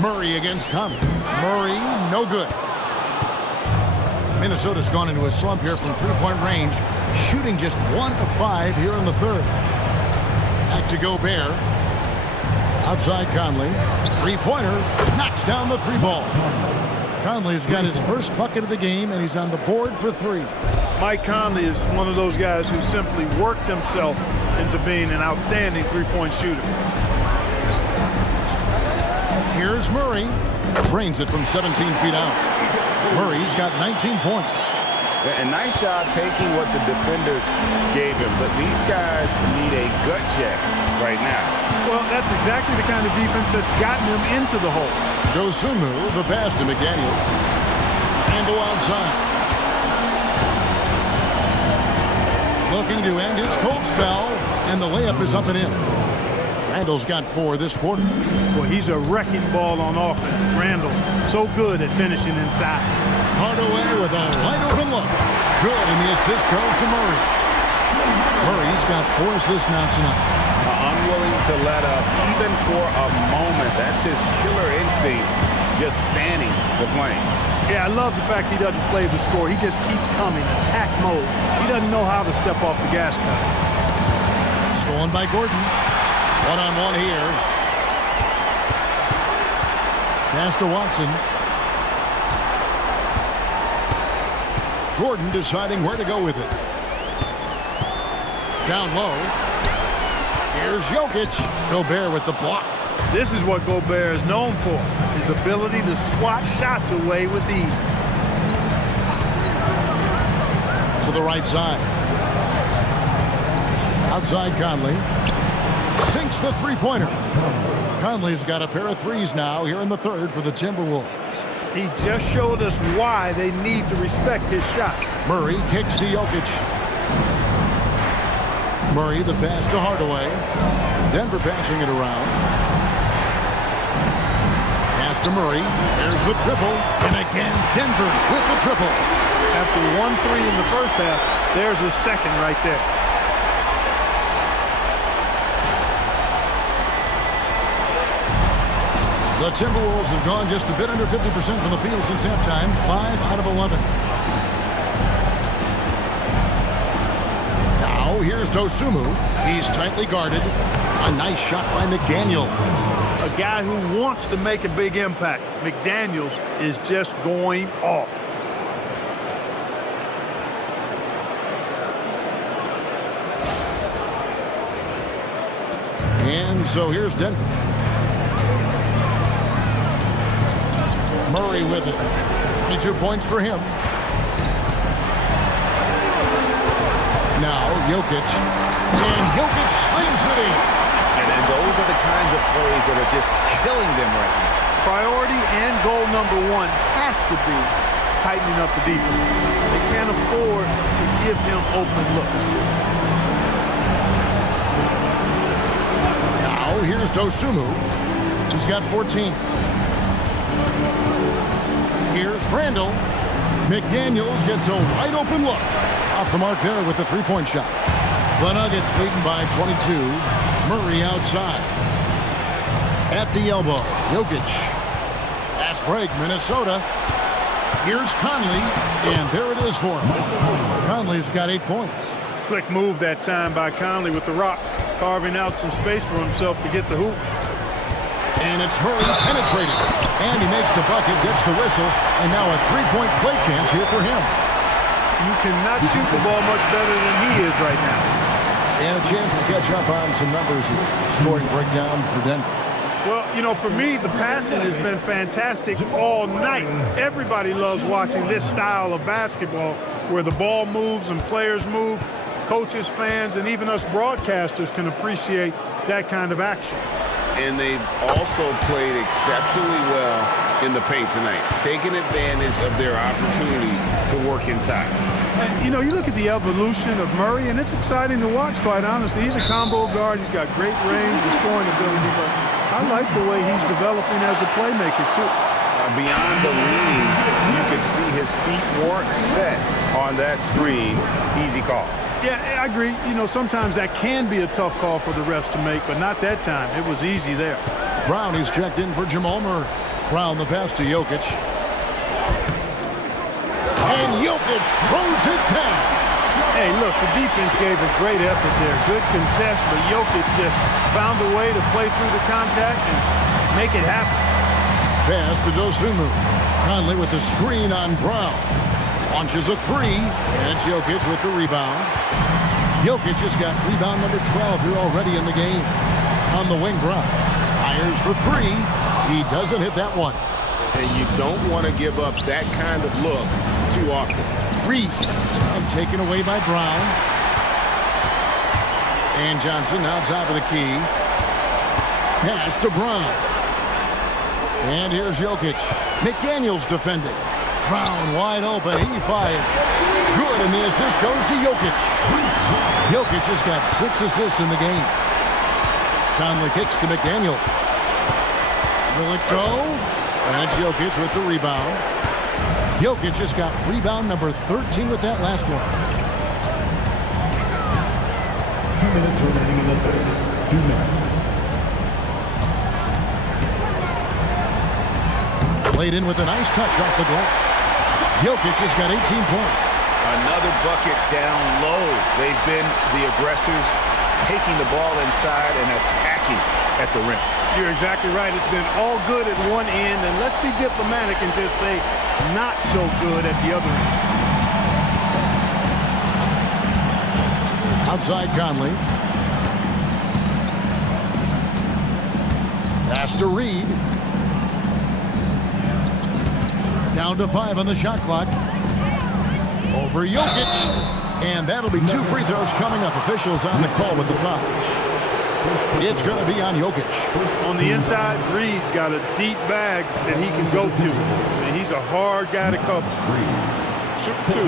Murray against Conley. Murray, no good. Minnesota's gone into a slump here from three-point range, shooting just 1 of 5 here in the third. Back to Gobert. Outside Conley. Three-pointer. Knocks down the three ball. Conley's got his first bucket of the game, and he's on the board for 3. Mike Conley is one of those guys who simply worked himself into being an outstanding three-point shooter. Here's Murray. Drains it from 17 feet out. Murray's got 19 points. A nice job taking what the defenders gave him, but these guys need a gut check right now. Well, that's exactly the kind of defense that's gotten them into the hole. Dosunmu, the pass to McDaniels. Handle outside. Looking to end his cold spell, and the layup is up and in. Randall's got 4 this quarter. Well, he's a wrecking ball on offense. Randall, so good at finishing inside. Hardaway with a wide open look. Good, and the assist goes to Murray. Murray's got 4 assists now tonight. Unwilling to let up even for a moment. That's his killer instinct, just fanning the flame. Yeah, I love the fact he doesn't play the score. He just keeps coming, attack mode. He doesn't know how to step off the gas pedal. Stolen by Gordon. One-on-one here. Pass to Watson. Gordon deciding where to go with it. Down low. Here's Jokic. Gobert with the block. This is what Gobert is known for, his ability to swat shots away with ease. To the right side. Outside Conley. Sinks the three-pointer. Conley's got a pair of threes now here in the third for the Timberwolves. He just showed us why they need to respect his shot. Murray kicks to Jokic. Murray the pass to Hardaway. Denver passing it around. Pass to Murray. There's the triple. And again, Denver with the triple. After 1-3 in the first half, there's a second right there. The Timberwolves have gone just a bit under 50% from the field since halftime. 5 out of 11. Now here's Dosunmu. He's tightly guarded. A nice shot by McDaniels. A guy who wants to make a big impact. McDaniels is just going off. And so here's Denver. Murray with it. 22 points for him. Now Jokic. And Jokic slams it in. And those are the kinds of plays that are just killing them right now. Priority and goal number 1 has to be tightening up the defense. They can't afford to give him open looks. Now here's Dosunmu. He's got 14. Here's Randall. McDaniels gets a wide open look. Off the mark there with the three-point shot. The Nuggets leading by 22. Murray outside. At the elbow, Jokic. Fast break, Minnesota. Here's Conley, and there it is for him. Conley's got 8 points. Slick move that time by Conley with the rock, carving out some space for himself to get the hoop. And it's Murray penetrating. And he makes the the bucket, gets the whistle, and now a three-point play chance here for him. You cannot shoot the ball much better than he is right now. And a chance to catch up on some numbers here. Scoring breakdown for Denver. Well, you know, for me, the passing has been fantastic all night. Everybody loves watching this style of basketball where the ball moves and players move. Coaches, fans, and even us broadcasters can appreciate that kind of action. And they've also played exceptionally well in the paint tonight, taking advantage of their opportunity to work inside. And, you know, you look at the evolution of Murray, and it's exciting to watch, quite honestly. He's a combo guard. He's got great range and scoring ability, but I like the way he's developing as a playmaker, too. Beyond the leaning, you could see his feet weren't set on that screen. Easy call. Yeah, I agree. You know, sometimes that can be a tough call for the refs to make, but not that time. It was easy there. Brown is checked in for Jamal Murray. Brown the pass to Jokic. And Jokic throws it down. Hey, look, the defense gave a great effort there. Good contest, but Jokic just found a way to play through the contact and make it happen. Pass to Dosunmu. Conley with the screen on Brown. Launches a three, and it's Jokic with the rebound. Jokic has got rebound number 12 here already in the game. On the wing, Brown fires for three. He doesn't hit that one. And you don't want to give up that kind of look too often. Reed, and taken away by Brown. And Johnson now top of the key. Pass to Brown. And here's Jokic. McDaniels defending. Brown wide open. He fires. Good, and the assist goes to Jokic. Jokic has got 6 assists in the game. Conley kicks to McDaniels. Will it go? And it's Jokic with the rebound. Jokic just got rebound number 13 with that last one. 2 minutes remaining in the third. 2 minutes. Played in with a nice touch off the glass. Jokic has got 18 points. Another bucket down low. They've been the aggressors, taking the ball inside and attacking at the rim. You're exactly right. It's been all good at one end, and let's be diplomatic and just say not so good at the other end. Outside Conley. Pass to Reed. Down to 5 on the shot clock. Over Jokic. And that'll be 2 free throws coming up. Officials on the call with the foul. It's going to be on Jokic. On the inside, Reed's got a deep bag that he can go to. And he's a hard guy to cover. Shoot 2.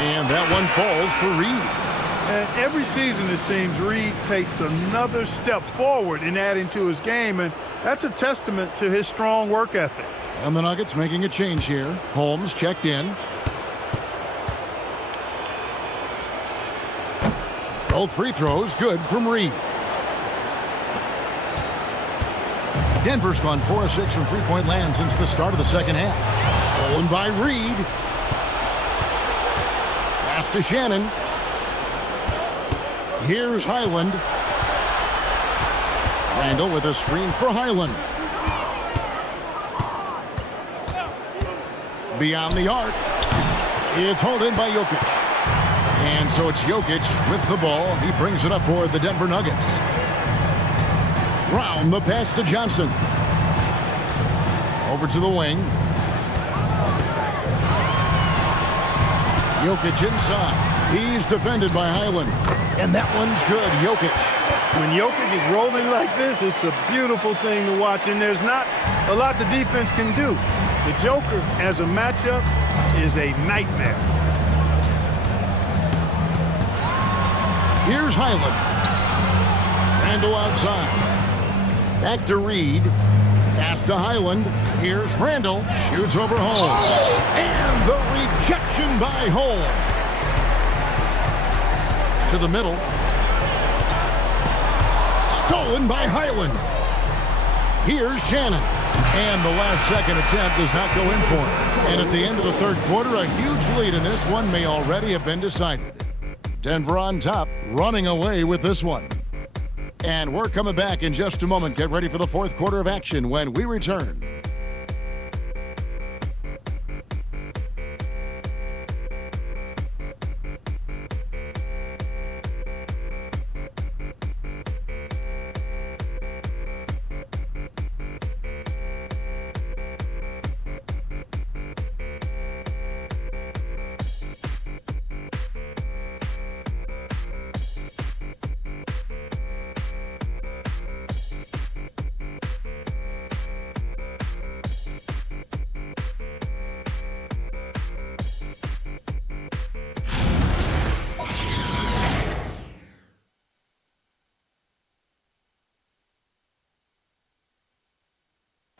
And that one falls for Reed. And every season, it seems, Reed takes another step forward in adding to his game, and that's a testament to his strong work ethic. And the Nuggets making a change here. Holmes checked in. Both free throws good from Reed. Denver's gone 4 of 6 from three-point land since the start of the second half. Stolen by Reed. Pass to Shannon. Here's Highland. Randall with a screen for Highland. Beyond the arc. It's hauled in by Jokic. And so it's Jokic with the ball. He brings it up for the Denver Nuggets. Brown the pass to Johnson. Over to the wing. Jokic inside. He's defended by Highland. And that one's good, Jokic. When Jokic is rolling like this, it's a beautiful thing to watch, and there's not a lot the defense can do. The Joker, as a matchup, is a nightmare. Here's Highland. Randall outside. Back to Reed. Pass to Highland. Here's Randall. Shoots over Holmes. And the rejection by Holmes. To the middle. Stolen by Highland. Here's Shannon. And the last second attempt does not go in for him. And at the end of the third quarter, a huge lead in this one may already have been decided. Denver on top, running away with this one. And we're coming back in just a moment. Get ready for the fourth quarter of action when we return.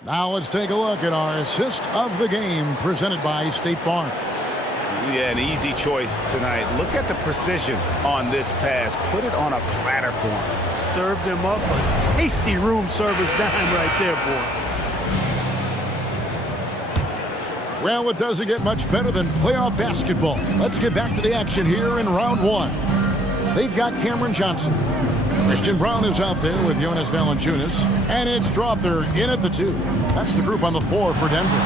Now let's take a look at our assist of the game presented by State Farm. Yeah, an easy choice tonight. Look at the precision on this pass. Put it on a platter for him. Served him up a tasty room service dime right there, boy. Well, it doesn't get much better than playoff basketball. Let's get back to the action here in round one. They've got Cameron Johnson. Christian Brown is out there with Jonas Valanciunas. And it's Strother in at the 2. That's the group on the floor for Denver.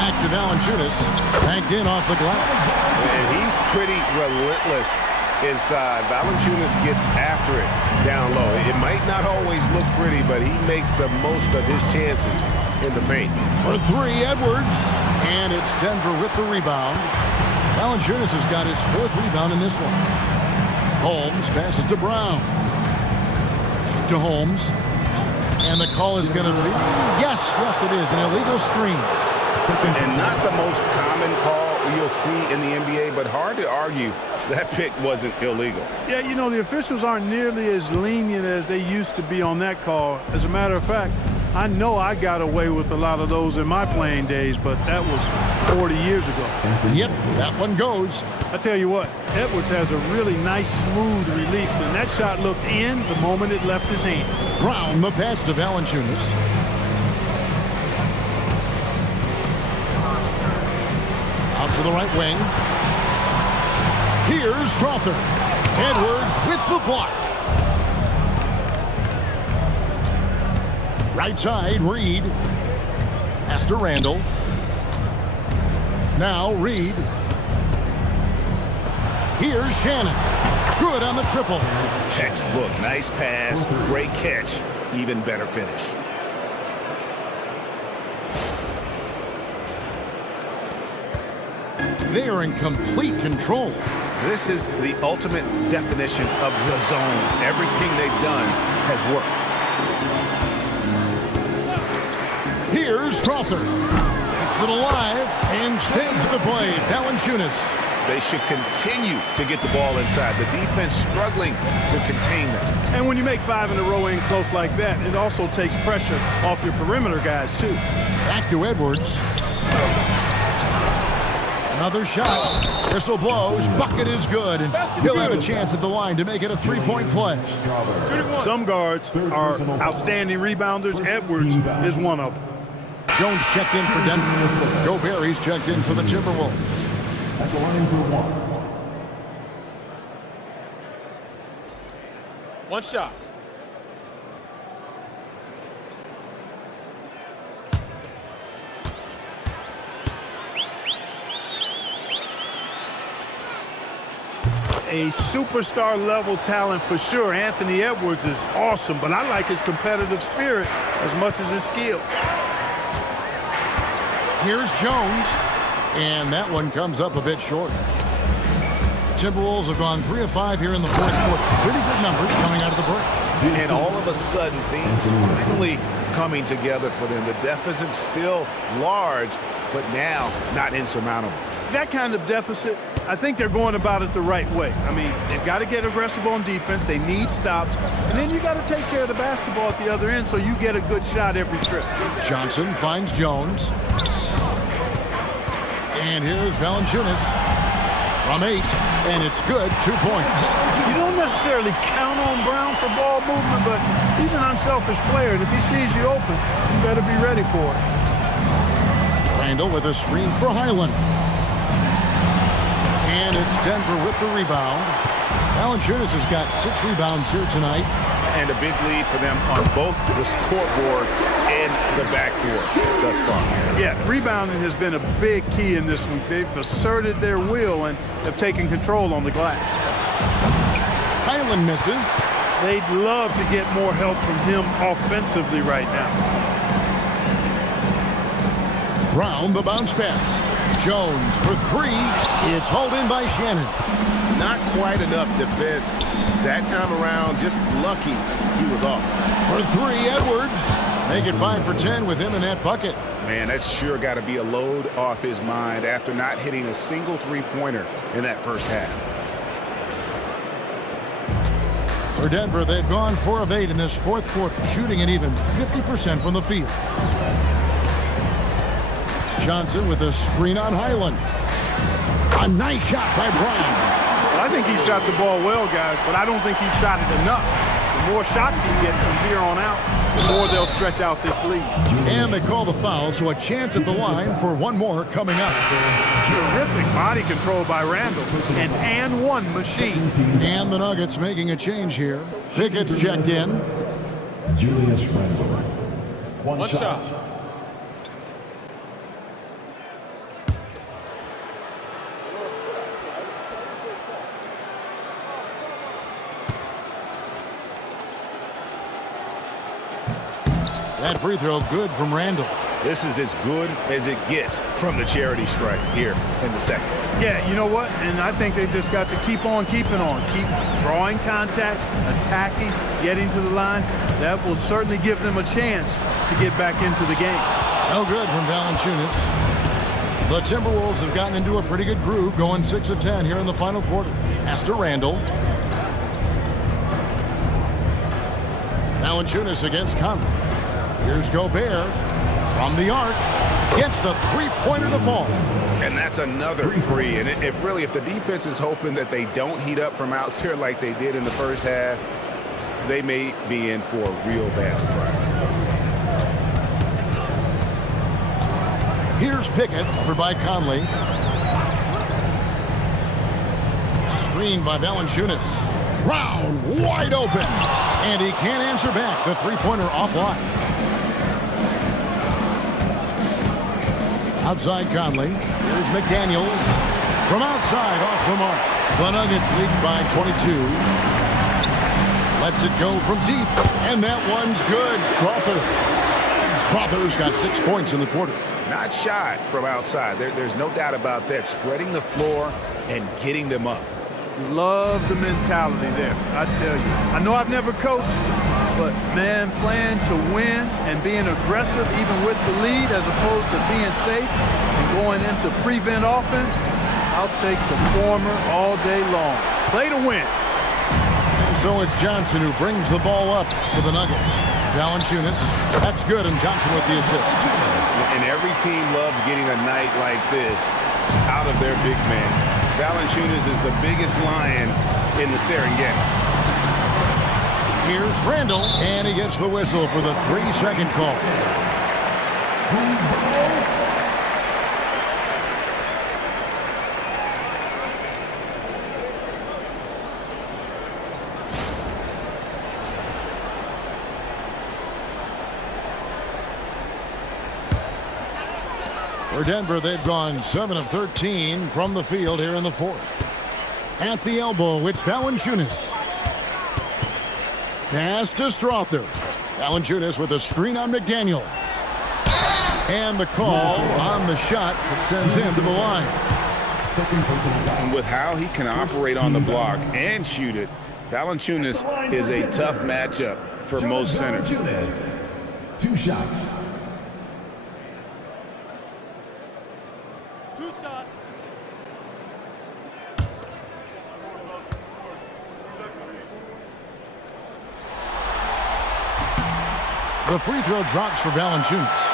Back to Valanciunas. Banked in off the glass. And he's pretty relentless inside. Valanciunas gets after it down low. It might not always look pretty, but he makes the most of his chances in the paint. For 3, Edwards. And it's Denver with the rebound. Valanciunas has got his 4th rebound in this one. Holmes passes to Brown. To Holmes. And the call is going to be, yes, it is, an illegal screen. And not the most common call you'll see in the NBA, but hard to argue that pick wasn't illegal. Yeah, you know, the officials aren't nearly as lenient as they used to be on that call. As a matter of fact, I know I got away with a lot of those in my playing days, but that was 40 years ago. Yep, that one goes. I tell you what, Edwards has a really nice, smooth release, and that shot looked in the moment it left his hand. Brown, the pass to Valanciunas. Out to the right wing. Here's Strother. Edwards with the block. Right side, Reed. Pass to Randall. Now Reed. Here's Shannon. Good on the triple. Textbook. Nice pass. Great catch. Even better finish. They are in complete control. This is the ultimate definition of the zone. Everything they've done has worked. Here's Strother. Keeps it alive and stays with the play. Valanciunas. They should continue to get the ball inside. The defense struggling to contain them. And when you make 5 in a row in close like that, it also takes pressure off your perimeter guys, too. Back to Edwards. Another shot. Whistle blows. Bucket is good. And he'll have a chance at the line to make it a 3-point play. Some guards are outstanding rebounders. Edwards is one of them. Jones checked in for Denver. Gobert, he's checked in for the Timberwolves. At the line for 1. One shot. A superstar level talent for sure. Anthony Edwards is awesome, but I like his competitive spirit as much as his skill. Here's Jones, and that one comes up a bit short. Timberwolves have gone 3 of 5 here in the fourth quarter. Pretty good numbers coming out of the break. And all of a sudden, things finally coming together for them. The deficit's still large, but now not insurmountable. That kind of deficit, I think they're going about it the right way. I mean, they've got to get aggressive on defense. They need stops. And then you got to take care of the basketball at the other end so you get a good shot every trip. Johnson finds Jones. And here's Valanciunas from 8. And it's good. 2 points. You don't necessarily count on Brown for ball movement, but he's an unselfish player. And if he sees you open, you better be ready for it. Randall with a screen for Highland. And it's Denver with the rebound. Valanciunas has got 6 rebounds here tonight. And a big lead for them on both the scoreboard and the backboard thus far. Yeah, rebounding has been a big key in this one. They've asserted their will and have taken control on the glass. Highland misses. They'd love to get more help from him offensively right now. Brown, the bounce pass. Jones for 3. It's hauled in by Shannon. Not quite enough defense that time around. Just lucky he was off. For 3, Edwards. Make it 5 for 10 with him in that bucket. Man, that's sure got to be a load off his mind after not hitting a single three-pointer in that first half. For Denver, they've gone 4 of 8 in this fourth quarter, shooting an even 50% from the field. Johnson with a screen on Highland. A nice shot by Brown. Well, I think he shot the ball well, guys, but I don't think he shot it enough. The more shots he gets from here on out, the more they'll stretch out this lead. And they call the foul, so a chance at the line for one more coming up. Terrific body control by Randall. An and one machine. And the Nuggets making a change here. Pickett's checked in. Julius Randle. One shot. That free throw good from Randall. This is as good as it gets from the charity stripe here in the second. Yeah, you know what? And I think they've just got to keep on keeping on. Keep drawing contact, attacking, getting to the line. That will certainly give them a chance to get back into the game. No good from Valanciunas. The Timberwolves have gotten into a pretty good groove, going 6 of 10 here in the final quarter. Pass to Randall. Valanciunas against Conley. Here's Gobert from the arc. Gets the three-pointer to fall. And that's another 3. And if the defense is hoping that they don't heat up from out there like they did in the first half, they may be in for a real bad surprise. Here's Pickett over by Conley. Screened by Valanciunas. Brown wide open. And he can't answer back. The three-pointer offline. Outside Conley. Here's McDaniels. From outside, off the mark. The Nuggets lead by 22. Lets it go from deep. And that one's good. Crother's got 6 points in the quarter. Not shy from outside. There's no doubt about that. Spreading the floor and getting them up. Love the mentality there, I tell you. I know I've never coached, but man, playing to win and being aggressive even with the lead as opposed to being safe and going into prevent offense, I'll take the former all day long. Play to win. And so it's Johnson who brings the ball up for the Nuggets. Valanciunas, that's good, and Johnson with the assist. And every team loves getting a night like this out of their big man. Valanciunas is the biggest lion in the Serengeti. Here's Randall, and he gets the whistle for the 3-second call. For Denver, they've gone 7 of 13 from the field here in the fourth. At the elbow, it's Valanciunas. Pass to Strother. Valanciunas with a screen on McDaniel. And the call on the shot that sends him to the line. And with how he can operate on the block and shoot it, Valanciunas is a tough matchup for most centers. 2 shots. The free throw drops for Valanciunas.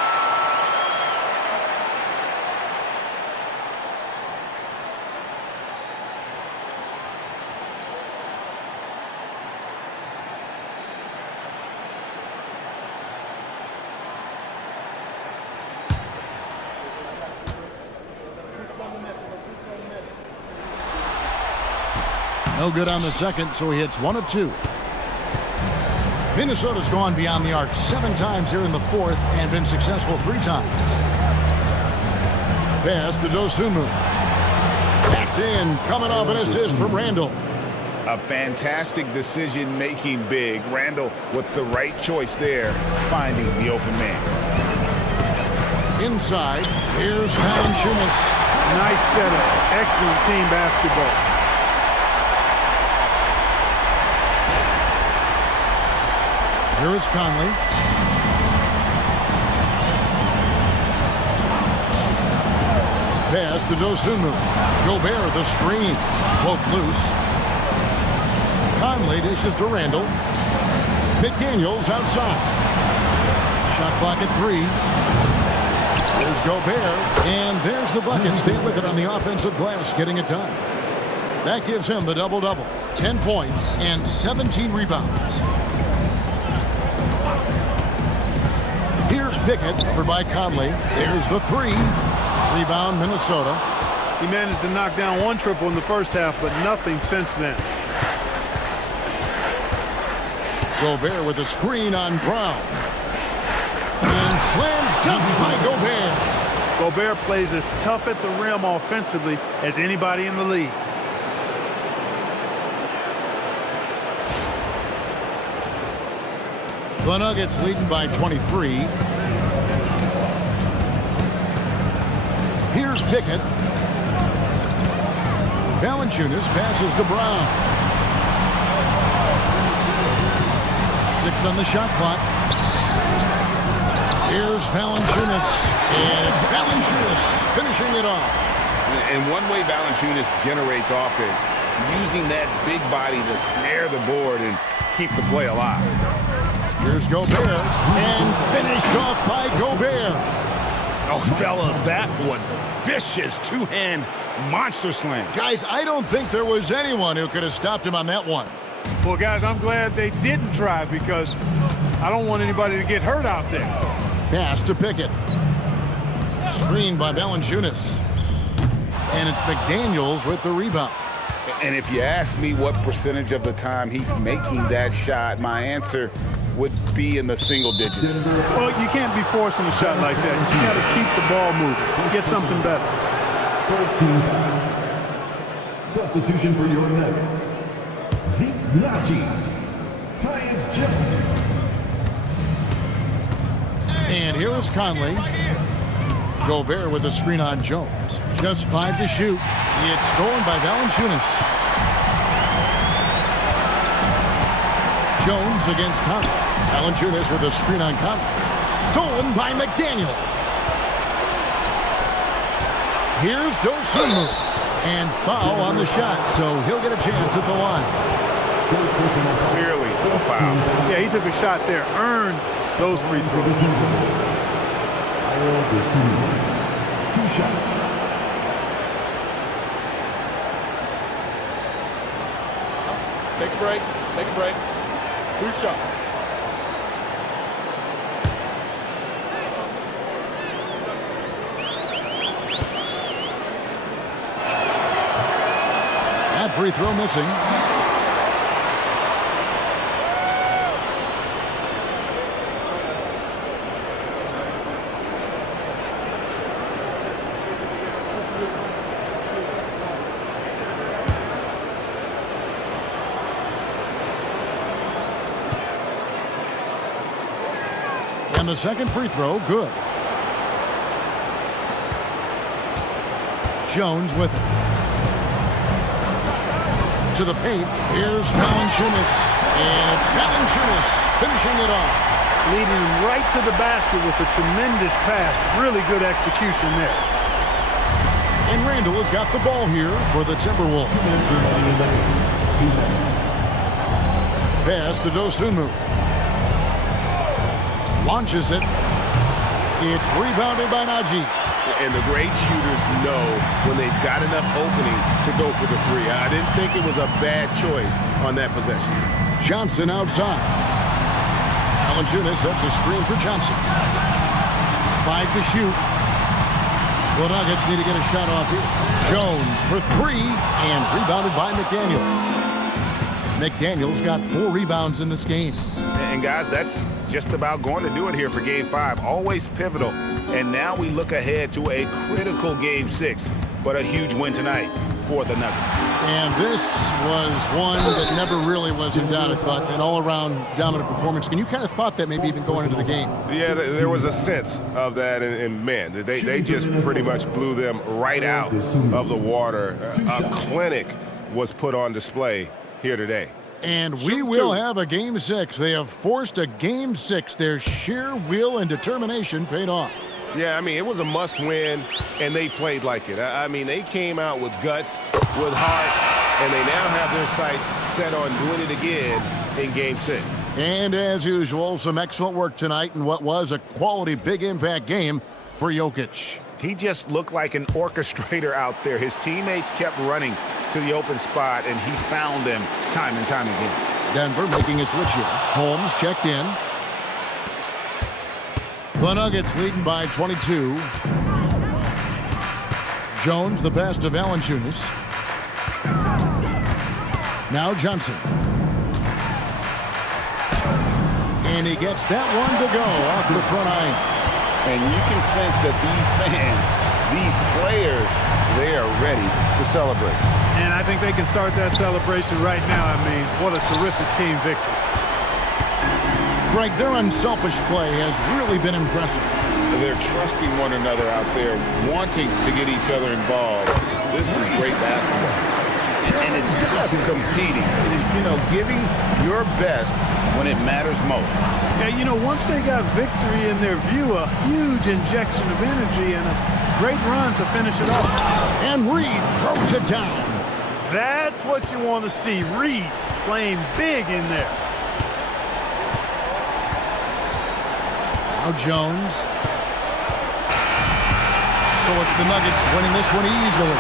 No good on the second, so he hits 1 of 2. Minnesota's gone beyond the arc 7 times here in the fourth and been successful 3 times. Pass to Dosunmu. That's in. Coming off an assist from Randall. A fantastic decision-making big. Randall with the right choice there, finding the open man. Inside, here's Valanciunas. Nice setup. Excellent team basketball. Here is Conley. Pass to Dosunmu. Gobert, the screen. Poke loose. Conley dishes to Randall. McDaniels outside. Shot clock at 3. There's Gobert. And there's the bucket. Stay with it on the offensive glass, getting it done. That gives him the double-double. 10 points and 17 rebounds. Here's Pickett, over by Conley. There's the 3. Rebound, Minnesota. He managed to knock down 1 triple in the first half, but nothing since then. Gobert with a screen on Brown. And slam dunk by Gobert. Gobert plays as tough at the rim offensively as anybody in the league. The Nuggets leading by 23. Here's Pickett. Valanciunas passes to Brown. 6 on the shot clock. Here's Valanciunas. And it's Valanciunas finishing it off. And one way Valanciunas generates offense, using that big body to snare the board and keep the play alive. Here's Gobert. And finished off by Gobert. Oh, fellas, that was a vicious two-hand monster slam. Guys, I don't think there was anyone who could have stopped him on that one. Well, guys, I'm glad they didn't try because I don't want anybody to get hurt out there. Pass to Pickett. Screened by Valanciunas. And it's McDaniels with the rebound. And if you ask me what percentage of the time he's making that shot, my answer would be in the single digits. Well, you can't be forcing a shot like that. You got to keep the ball moving. Get something better. 14. Substitution for your Nuggets. Zeke Naji. Tyus Jones. And here is Conley. Gobert with a screen on Jones. Just 5 to shoot. It's stolen by Valanciunas. Jones against Conley. Valanciunas with a screen on Conley. Stolen by McDaniel. Here's Dosunmu. And foul on the shot, so he'll get a chance at the line. Clearly a foul. Yeah, he took a shot there. Earned those free throws. 2 shots. Take a break. Take a break. 2 shots. That free throw missing. And the second free throw, good. Jones with it. To the paint, here's Valanciunas. And it's Valanciunas finishing it off. Leading him right to the basket with a tremendous pass. Really good execution there. And Randall has got the ball here for the Timberwolves. 2 minutes remaining. 2 minutes. Pass to Dosunmu. Launches it. It's rebounded by Naji. And the great shooters know when they've got enough opening to go for the 3. I didn't think it was a bad choice on that possession. Johnson outside. Valanciunas sets a screen for Johnson. 5 to shoot. The Nuggets need to get a shot off here. Jones for 3 and rebounded by McDaniels. McDaniels got 4 rebounds in this game. And guys, that's just about going to do it here for Game 5. Always pivotal. And now we look ahead to a critical Game 6, but a huge win tonight for the Nuggets. And this was one that never really was in doubt, I thought. An all-around dominant performance. And you kind of thought that maybe even going into the game. Yeah, there was a sense of that, and man, they just pretty much blew them right out of the water. A clinic was put on display here today. And we will have a Game 6. They have forced a Game 6. Their sheer will and determination paid off. Yeah, I mean, it was a must-win, and they played like it. I mean, they came out with guts, with heart, and they now have their sights set on doing it again in Game 6. And as usual, some excellent work tonight in what was a quality big-impact game for Jokic. He just looked like an orchestrator out there. His teammates kept running to the open spot, and he found them time and time again. Denver making a switch here. Holmes checked in. The Nuggets leading by 22. Jones, the pass to Valanciunas. Now Johnson. And he gets that one to go off the front iron. And you can sense that these fans, these players, they are ready to celebrate. And I think they can start that celebration right now. I mean, what a terrific team victory. Greg, their unselfish play has really been impressive. They're trusting one another out there, wanting to get each other involved. This is great basketball. And it's just competing. It is, giving your best when it matters most. Yeah, once they got victory in their view, a huge injection of energy and a great run to finish it off. And Reed throws it down. That's what you want to see. Reed playing big in there. Now Jones. So it's the Nuggets winning this one easily.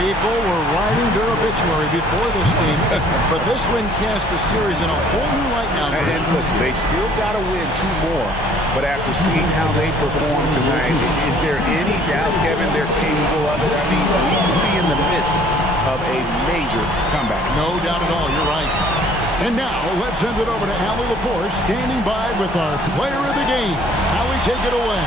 People were writing their obituary before this game, but this win cast the series in a whole new light now. And listen, they still got to win 2 more, but after seeing how they performed tonight, is there any doubt, Kevin, they're capable of it? I mean, we could be in the midst of a major comeback. No doubt at all, you're right. And now, let's send it over to Allie LaForce, standing by with our player of the game. Allie, take it away.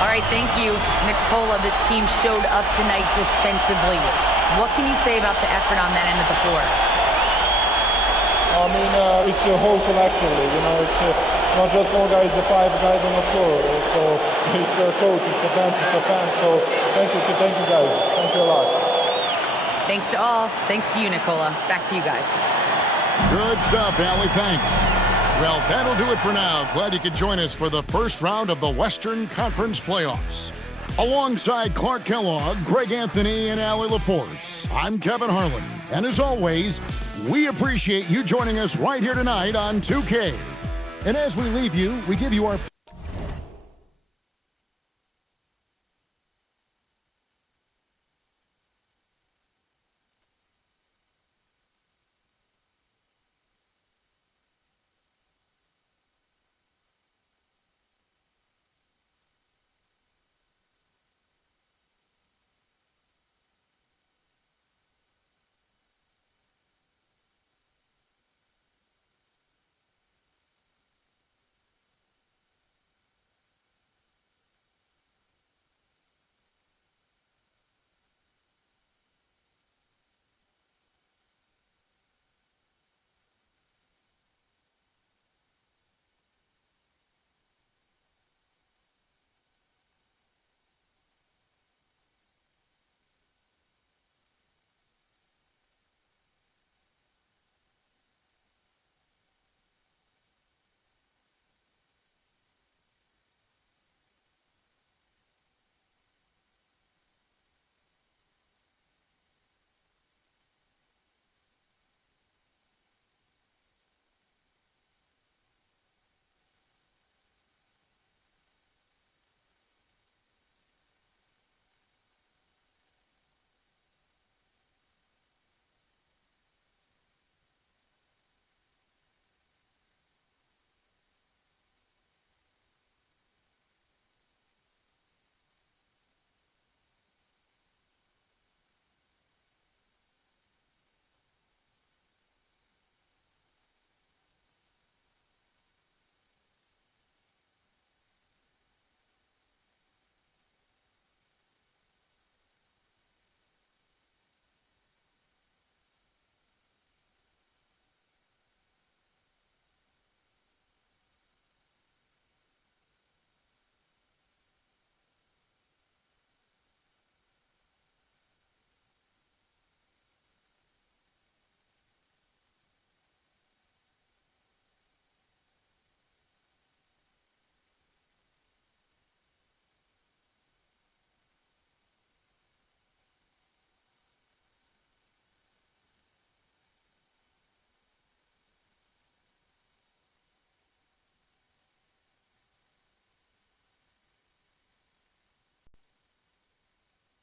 All right, thank you, Nicola. This team showed up tonight defensively. What can you say about the effort on that end of the floor? I mean, it's a whole collectively. It's not just one guy, it's the 5 guys on the floor. So it's a coach, it's a bench, it's a fan. So thank you guys. Thank you a lot. Thanks to all. Thanks to you, Nicola. Back to you guys. Good stuff, Allie. Thanks. Well, that'll do it for now. Glad you could join us for the first round of the Western Conference Playoffs. Alongside Clark Kellogg, Greg Anthony, and Allie LaForce, I'm Kevin Harlan. And as always, we appreciate you joining us right here tonight on 2K. And as we leave you, we give you our